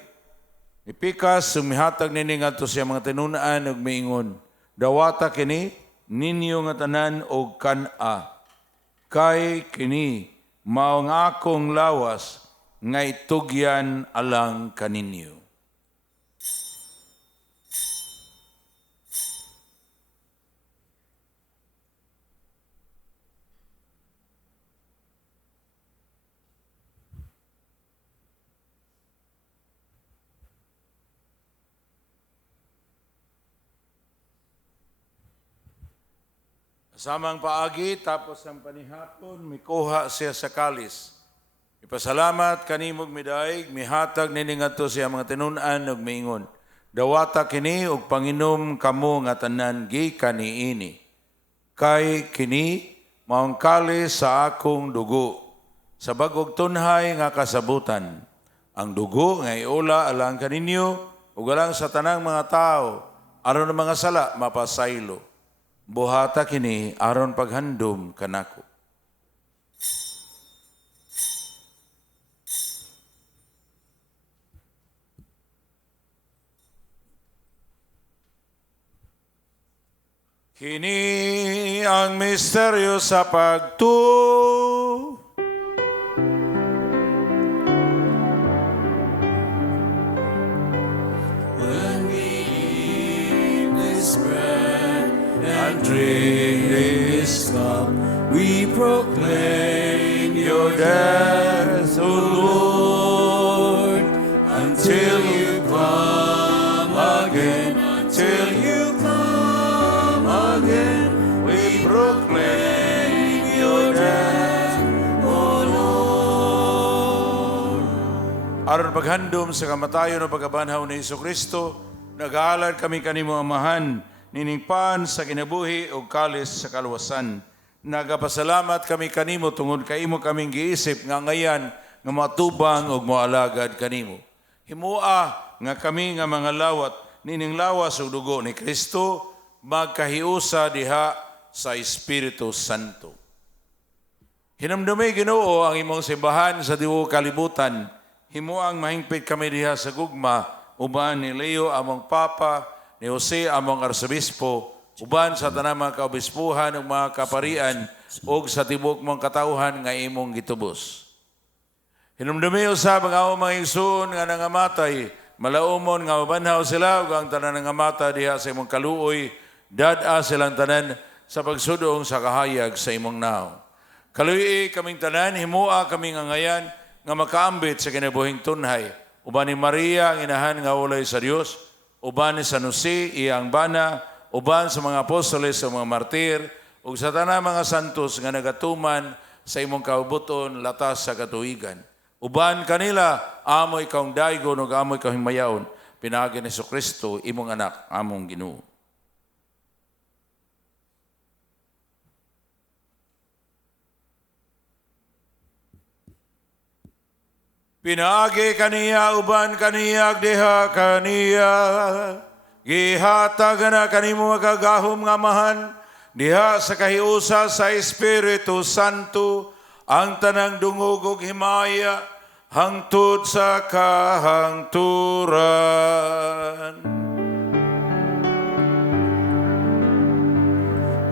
Ipikas sumihatag nini ngadto sa mga tinun-an ug miingon, dawata kini ninyo nga tanan og kan-a. Kay kini mao nga akong lawas nga itugyan alang kaninyo. Samang paagi, tapos ang panihapon, mikuha siya sa kalis. Ipasalamat kanimog midaig, mihatag niningadto siya mga tinunan ug miingon. Dawata kini ug panginom kamo nga tanan gikan niini. Kay kini maong kalis sa akong dugo. Sa bagog tunhay nga kasabutan. Ang dugo nga iula alang kaninyo ug alang sa tanang mga tao aron ang mga sala mapasaylo. Buhata kini aron paghandom kanako. Kini ang misteryo sa When we eat this bread and drink this cup, we proclaim your death, O Lord, until you come again, until you come again. we proclaim your death, O Lord. aron paghandom sa kamatayon o pagkabanhaw ni Jesucristo, nag-aalad kami kanimo amahan, niningpan sa kinabuhi o kalis sa kalwasan. Nagapasalamat kami kanimo tungod kaimo kaming giisip nga ngayan nga matubang og moalagad kanimo. Himua nga kami nga mga lawat nining lawas ug dugo ni Kristo magkahiusa diha sa Espiritu Santo. Hinamdumay Ginoo ang imong simbahan sa tibuok kalibutan. Himuang mahingpit kami diha sa gugma uban ni Leo among Papa, ni Jose among Arsobispo, uban sa tanang mga kaobispuhan ug mga kaparian ug sa tibuok mong katawhan nga imong gitubos. Hinumdumi usab ang mga igsoon nga nangamatay, malaumon nga mabanhaw sila ug ang tanan nangamata diha sa imong kaluoy, dad-a silang tanan sa pagsudong sa kahayag sa imong naw. Kaluoy kaming tanan, himua kaming angayan nga makaambit sa kinabuhing tunhay. Uban ni Maria ang inahan nga ulay sa Dios, uban ni San Jose iyang bana, uban sa mga apostoles sa mga martir, ug sa tanang mga santos nga nagatuman sa imong kaubuton latas sa katuigan. Uban kanila, amoy kaong daygon ug amoy kaong himayaon, pinaagi ni Jesucristo, imong anak, among Ginoo. Pinaagi kaniya, uban kaniya, diha kaniya. Gihatag na kanimo magagahom nga mahan, diha sa kahiusa sa Espiritu Santo, ang tanang dungog ug himaya, hangtod sa kahangturan.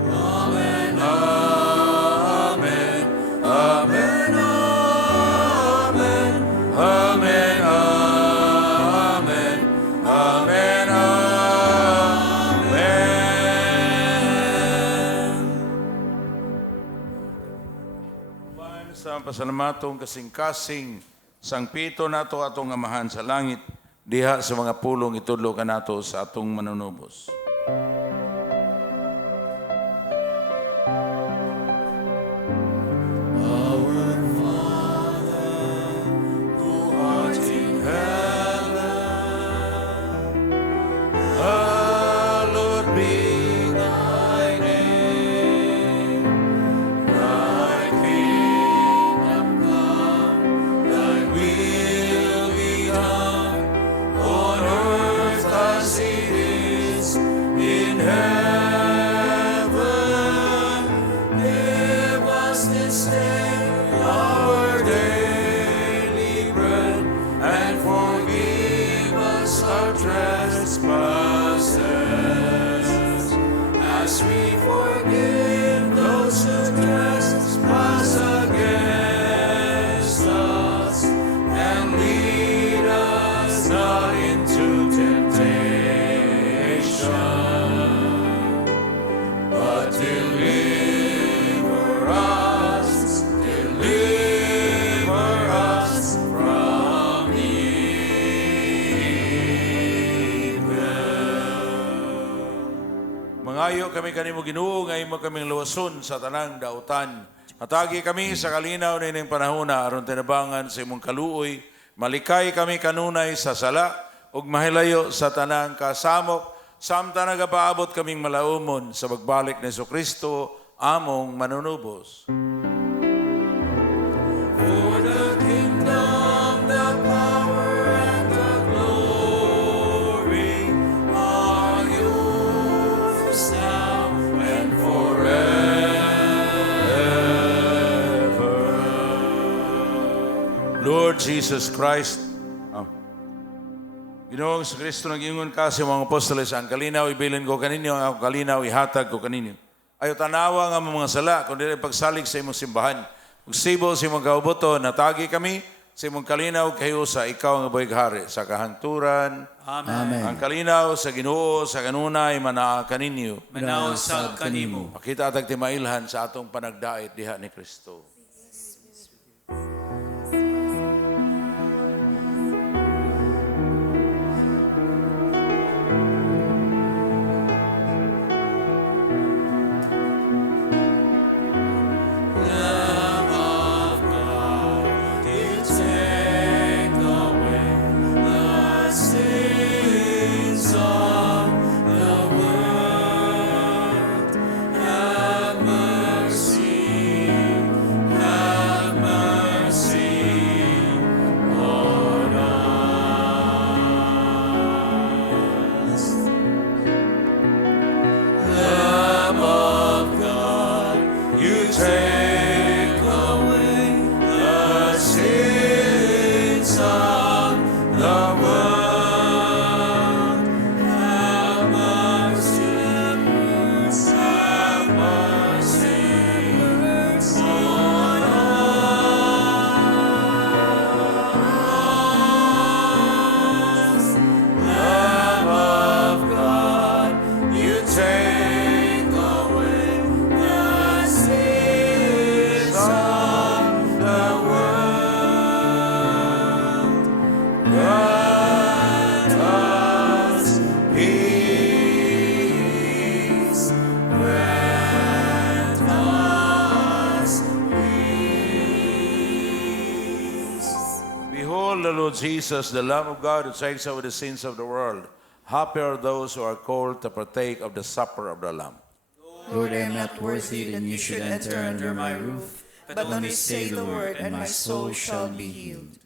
Amen, amen, amen, amen, amen, amen, amen, amen. Uban sa pasalamatong kasing-kasing sang pito nato atong amahan sa langit, diha sa mga pulong itudlo ka nato sa atong manunubos. Our Father, who art in heaven, hallowed be thy name. Thy kingdom come, thy will be done, on earth as it is in heaven. Give us this day our daily bread, and forgive us our trespasses, as we forgive those who trespass against us. And lead us not into temptation, but deliver us from evil. Mga Nagpadayo kami kanimo Ginoo nga imo kaming luwason sa tanang dautan. Matagi kami sa kalinaw nining panahona aron tinabangan sa imong kaluoy. Malikay kami kanunay sa sala ug mahilayo sa tanang kasamok. Samtang nagapaabot kaming malaumon sa pagbalik ni Jesucristo among manunubos. For the kingdom, the power, and the glory are yours now and forever. Lord Jesus Christ, Ginoong sa Kristo nag-ingon ka sa mga apostoles, ang kalinaw ibilin ko kaninyo, ang akong kalinaw ihatag ko kaninyo. Ayaw tanawa nga mga sala, kundi pagsalig sa imong simbahan. Magsibo sa imong kaubuto, natagi kami sa imong kalinaw kayo sa ikaw ang aboy-hari sa kahangturan. Amen. Ang kalinaw sa Ginoo sa kanunay manaa kaninyo. Manausag kanimo. Makita atag timailhan sa atong panagdait diha ni Kristo. Behold the Lord Jesus, the Lamb of God who takes away the sins of the world. Happy are those who are called to partake of the supper of the Lamb. Lord, I am not worthy that you should enter under my roof, but only say the word, and my soul shall be healed.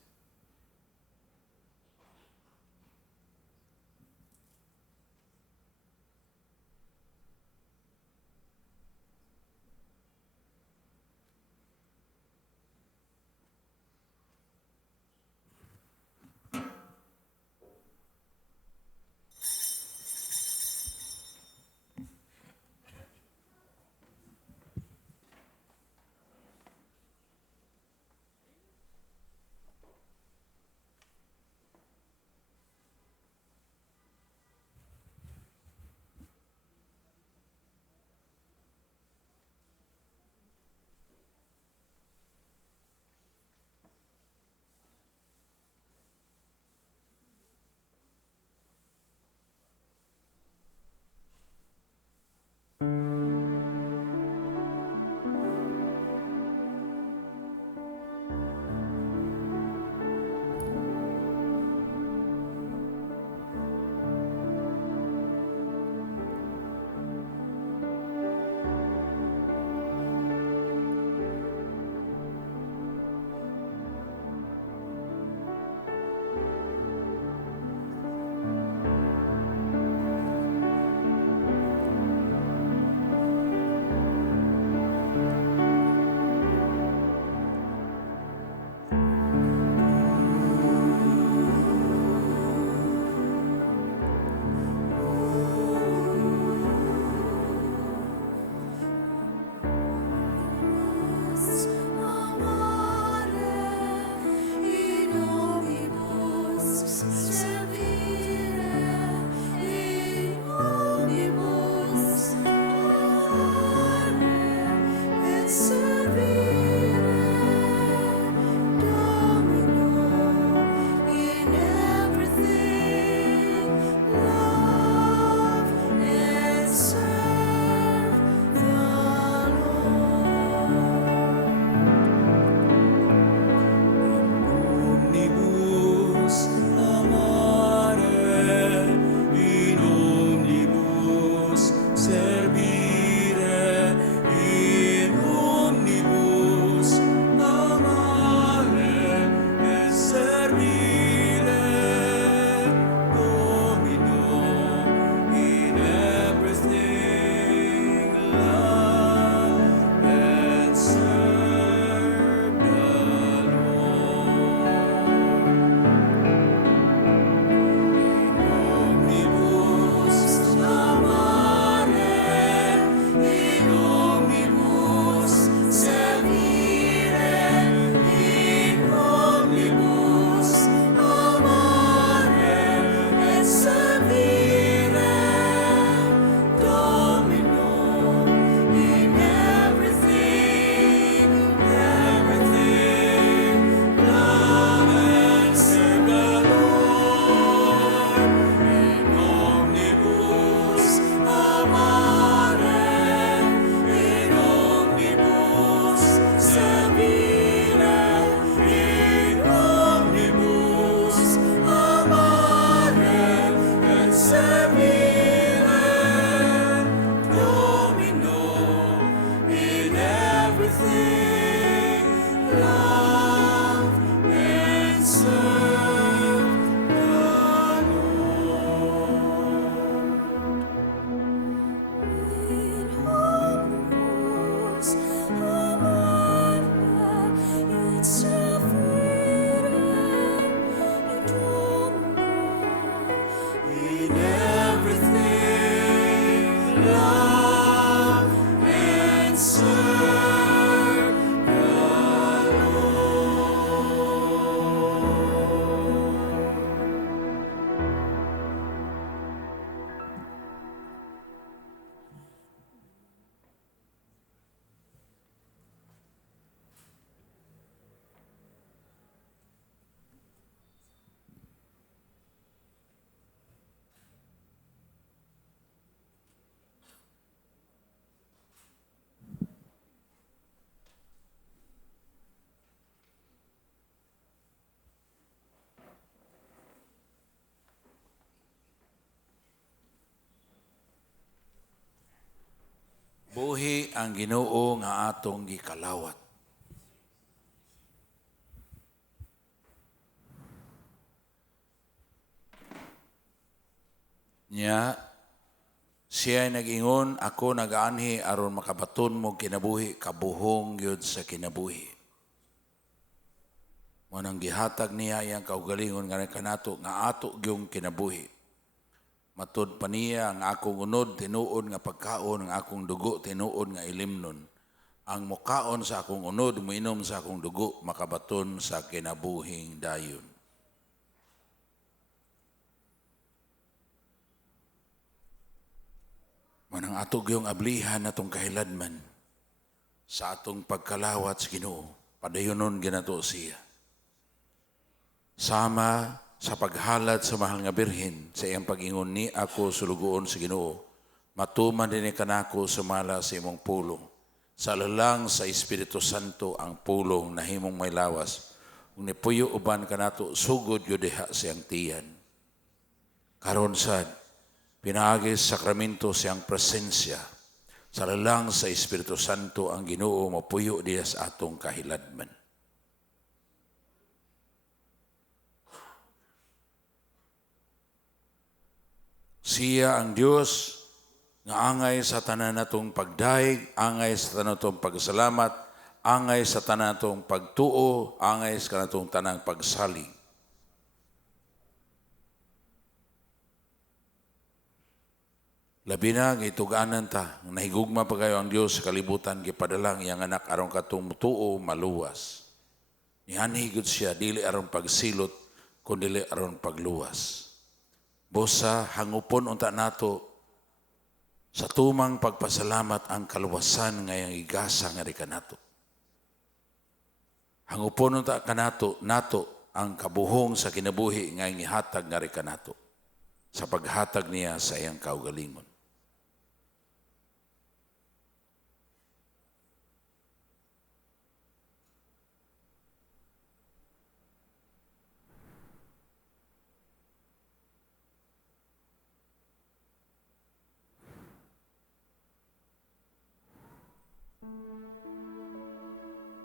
Buhi ang Ginoo nga atong gikalawat. Nya, siya nag-ingon, ako nag-aanhi aron makabaton mo kinabuhi, kabuhong yun sa kinabuhi. Manang gihatag niya iyang kaugalingon nga kanato nga ato yung kinabuhi. Matud pa niya ang akong unod, tinuod nga pagkaon, ang akong dugo, tinuod nga ilimnon. Ang mukaon sa akong unod, muinom sa akong dugo, makabaton sa kinabuhing dayon. Manang atog yung ablihan natong kahiladman sa atong pagkalawat sa Ginoo, padayonon ginato siya. Sama sa paghalad sa mahal nga birhen sa iyang pag-ingon ni ako sulugoon sa Ginoo, matuman din kanako sumala sa imong pulong. Sa lalang sa Espiritu Santo ang pulong na himong may lawas. Kung nipuyo uban kanato sugod yudiha siyang tiyan. Karon sad pinaagis sakramento siyang presensya. Sa lalang sa Espiritu Santo ang Ginoo mapuyo diya sa atong kahiladman. Siya ang Diyos nga angay sa tanan natong pagdaig, angay sa tanan natong pagsalamat, angay sa tanan natong pagtuo, angay sa kanatong tanang pagsalig. Labi na, gituganan ta, nahigugma pa kayo ang Diyos sa kalibutan, gipadalang iyang anak aron katong tuo maluwas. Nihanhigod siya, dili aron pagsilot, kundi aron pagluwas. Bosa, hangupon unta nato sa tumang pagpasalamat ang kaluwasan ngayang igasa nga rin kanato. Hangupon unta kanato, nato ang kabuhong sa kinabuhi ngayang ihatag nga rin kanato sa paghatag niya sa iyang kaugalingon.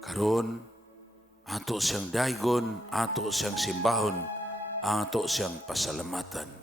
Karon, ato siyang daygon, ato siyang simbahon, ato siyang pasalamatan.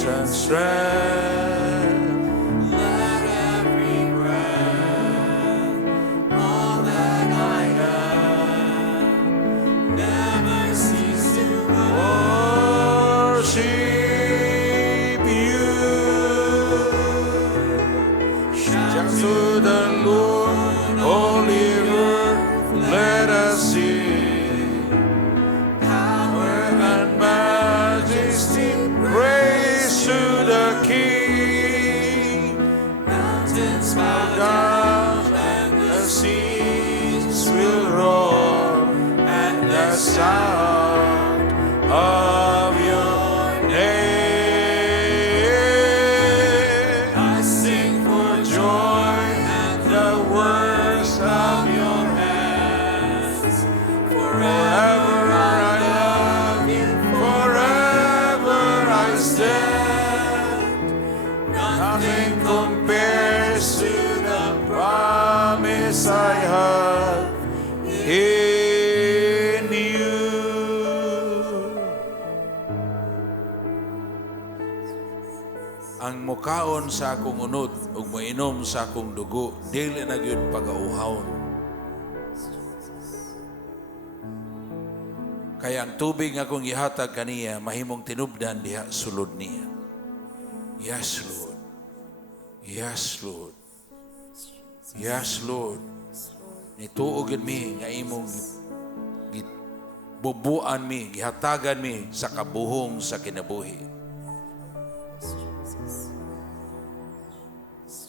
And strength, let every breath, all that I am, never cease to worship you. Shout to the Lord, holy earth, let us sing, power and majesty, praise to the King. Mountains bow down and the seas will roar at the sound of your name. I sing for joy at the works of your hands. Forever I love you, forever I stand. Nothing compares to the promise I have in you. ang mukaon sa akong unod ug moinom sa akong dugo dili na gyud pagauhawon. Kaya ang tubig nga akong gihatag kaniya mahimong tinubdan diha sulod niya. Yes, Lord. Yes, Lord. Yes, Lord. Nituo gid mi nga imong bubuan mi, gihatagan mi sa kabuhong sa kinabuhi.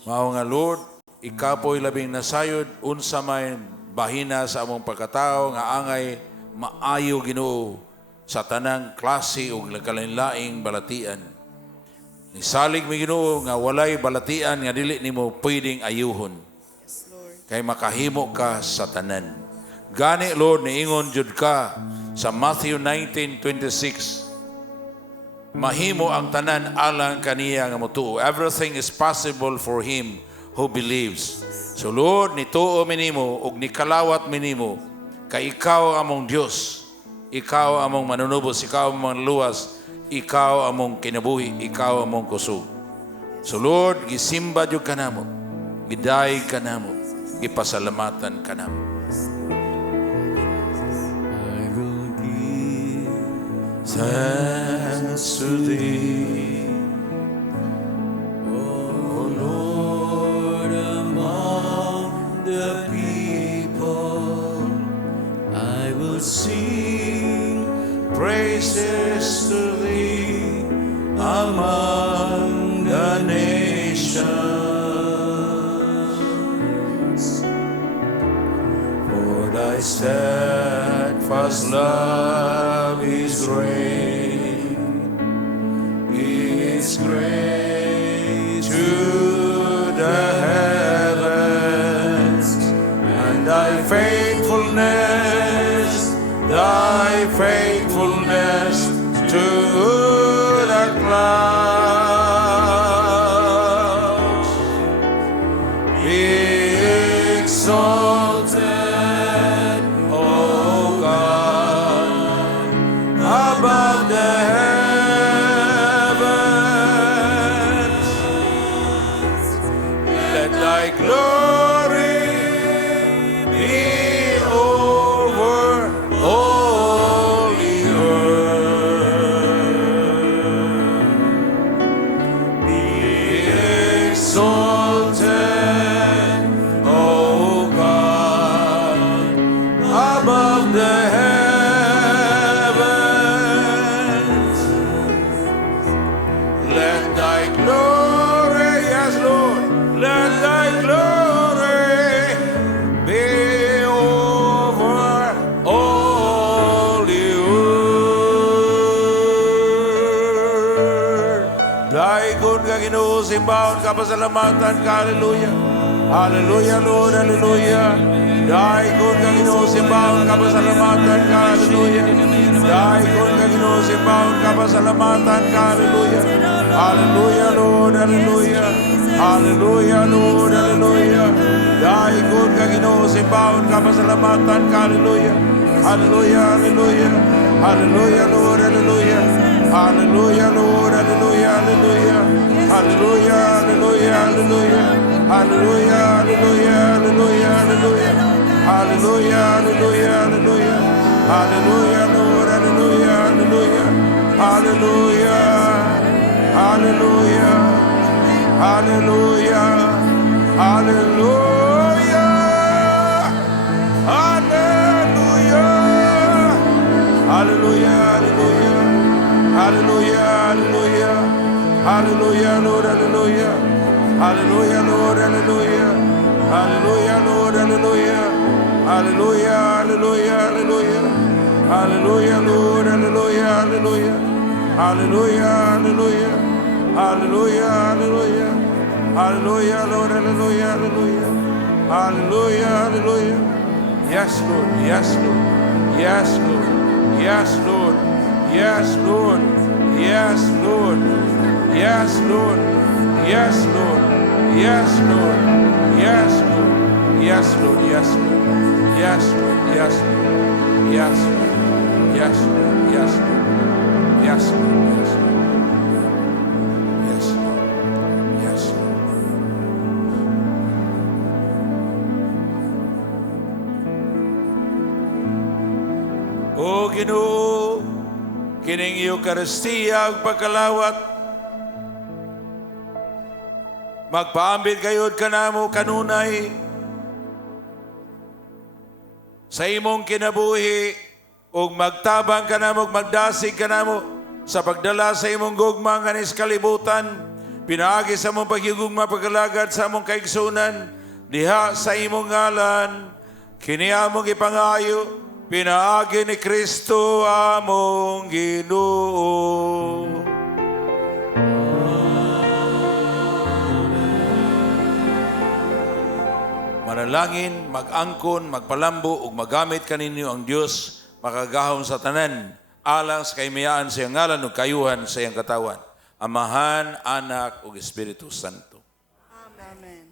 Mao nga Lord, ikapoy labing nasayod unsa may bahina sa among pagkatao nga angay maayo Ginoo sa tanang klase ug kalainlaing balatian. Nisalig mi Ginoo nga walay balatian nga dili nimo pwedeng ayuhon. Kay makahimo ka sa tanan. Gani Lord niingon jud ka sa Matthew 19:26. Mahimo ang tanan alang kaniya nga motuo. Everything is possible for him who believes. So Lord, nituo mi nimo ug nikalawat mi nimo kay ikaw among Dios. Ikaw among manunubos, ikaw among luwas, ikaw among kinabuhi, ikaw among kusog. So Lord, gisimba jud kanamo. Giday kanamo. Gipasalamatan kanamo. I will give Thanks to Thee, O Lord, among the people. I will sing praises to Thee among the nations. For Thy steadfast love is great. Is great to the heavens, and Thy faithfulness to the clouds. Be exalted, O God, above the heavens. Let Thy glory be over all the earth. Be exalted, O God, above the heavens. Let Thy glory, yes Lord, let Thy glory be over all the earth. Daigod ka Ginoo, simbahon ka, pasalamatan ka, hallelujah. Hallelujah, Lord, hallelujah. Daigod ka Ginoo, simbahon ka, pasalamatan ka, hallelujah. Daigod ka Ginoo, simbahon ka, pasalamatan ka, hallelujah. Hallelujah, Lord, hallelujah. Hallelujah, Lord, hallelujah. Daigod ka Ginoo, simbahon ka, pasalamatan ka, hallelujah. Hallelujah, hallelujah. Hallelujah, Lord, hallelujah. Hallelujah, Lord, hallelujah, hallelujah. Hallelujah, hallelujah, hallelujah. Hallelujah, hallelujah, hallelujah, hallelujah. Hallelujah, hallelujah, hallelujah. Hallelujah, Lord, hallelujah, hallelujah. Hallelujah. Hallelujah. Hallelujah. Hallelujah. Hallelujah. Hallelujah. Hallelujah. Hallelujah. Hallelujah, Lord, hallelujah. Hallelujah, Lord, hallelujah. Hallelujah, Lord, hallelujah. Hallelujah, hallelujah, hallelujah. Hallelujah, Lord, hallelujah, hallelujah. Hallelujah, hallelujah. Hallelujah, hallelujah. Hallelujah, Lord, hallelujah, hallelujah. Hallelujah, hallelujah. Yes, Lord, yes, Lord. Yes, Lord. Yes, Lord. Yes, Lord. Yes, Lord. Yes, Lord. Yes, Lord. Yes, Lord. Yes, Lord. Yes, Lord. Yes, Lord. Yes, Lord. Yes, Lord. Yes, Lord. Yes, Lord. Yes, Lord. Yes, Lord. Yes, Lord. Yes, Lord. Ginoo, kining Eucharistia ug pagkalawat, magpaambit kayod kanamo kanunay sa imong kinabuhi ug magtabang kanamo ug magdasig kanamo sa pagdala sa imong gugma nga nis kalibutan, pinaagi sa among paghigugma pagkalagad sa among kaigsunan diha sa imong ngalan, kini among ipangayo, pinaagi ni Kristo among Ginoo. Manalangin, mag-angkon, magpalambo ug magamit kaninyo ang Dios makagahom sa tanan alang sa kahimayaan sa iyang ngalan ug kayuhan sa iyang katawan. Amahan, Anak ug Espiritu Santo. Amen.